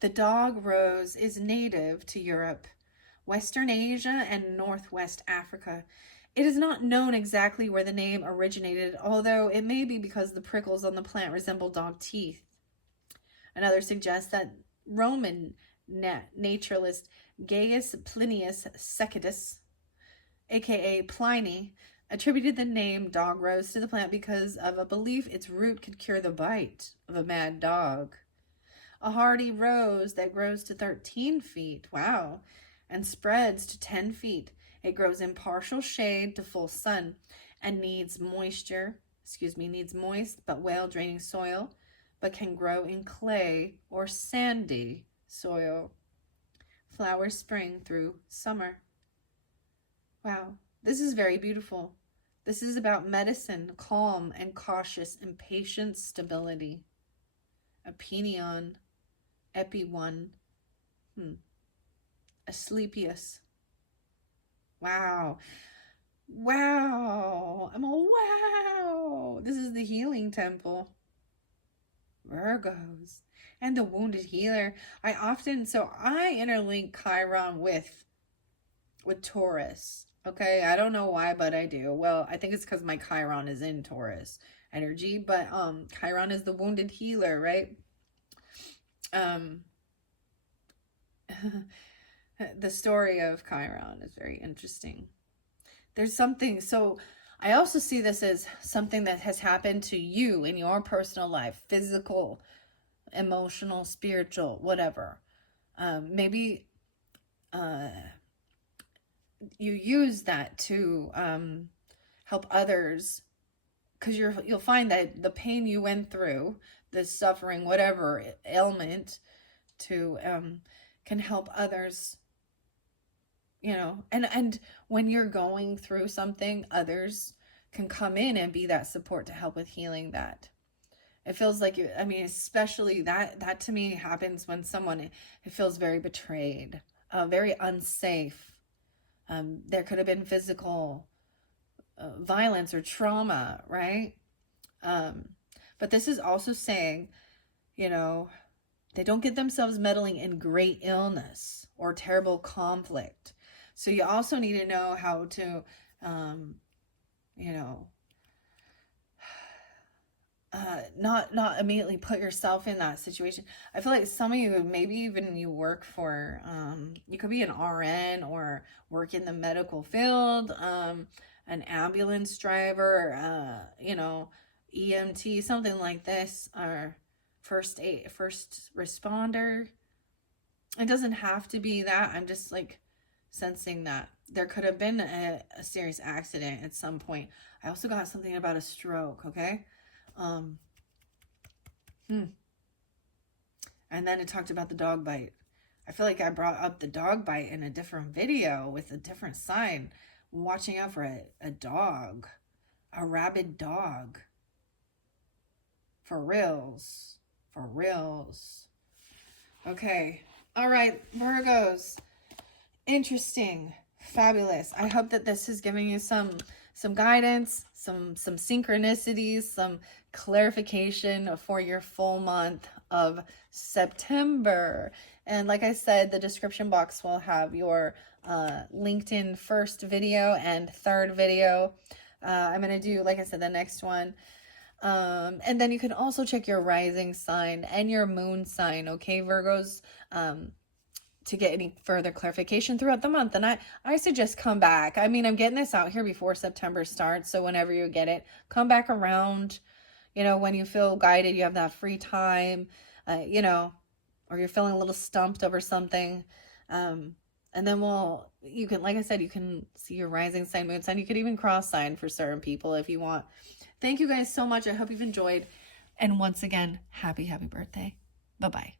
The dog rose is native to Europe, Western Asia, and Northwest Africa. It is not known exactly where the name originated, although it may be because the prickles on the plant resemble dog teeth. Another suggests that Roman naturalist Gaius Plinius Secundus, aka Pliny, attributed the name dog rose to the plant because of a belief its root could cure the bite of a mad dog. A hardy rose that grows to 13 feet, wow, and spreads to 10 feet. It grows in partial shade to full sun and needs moist but well-draining soil, but can grow in clay or sandy soil. Flowers spring through summer. Wow, this is very beautiful. This is about medicine, calm and cautious, and patient stability. Opinion, Epi 1, Asclepius. Wow. Wow. I'm all wow. This is the healing temple. Virgos. And the wounded healer. I interlink Chiron with Taurus. Okay, I don't know why, but I do. Well, I think it's because my Chiron is in Taurus energy, but Chiron is the wounded healer, right? The story of Chiron is very interesting. There's something, so I also see this as something that has happened to you in your personal life, physical, emotional, spiritual, whatever. Maybe you use that to help others, because you'll find that the pain you went through, the suffering, whatever ailment, to can help others, and when you're going through something, others can come in and be that support to help with healing that. It feels like especially that to me happens when someone, it feels very betrayed, very unsafe. There could have been physical violence or trauma, right? But this is also saying, they don't get themselves meddling in great illness or terrible conflict. So you also need to know how to, not immediately put yourself in that situation. I feel like some of you, maybe even you work for, you could be an RN or work in the medical field, an ambulance driver, EMT, something like this, or first responder. It doesn't have to be that. I'm just like sensing that there could have been a serious accident at some point. I also got something about a stroke, okay? And then it talked about the dog bite. I feel like I brought up the dog bite in a different video with a different sign. Watching out for a dog, a rabid dog. For reals. For reals. Okay. All right, Virgos. Interesting. Fabulous. I hope that this is giving you some guidance, some synchronicities, some clarification for your full month of September. And like I said, the description box will have your LinkedIn first video and third video. I'm going to do, like I said, the next one. And then you can also check your rising sign and your moon sign, okay, Virgos, to get any further clarification throughout the month. And I suggest come back. I'm getting this out here before September starts, so whenever you get it, come back around, when you feel guided, you have that free time, or you're feeling a little stumped over something. And then you can, like I said, you can see your rising sign, moon sign. You could even cross sign for certain people if you want. Thank you guys so much. I hope you've enjoyed. And once again, happy birthday. Bye-bye.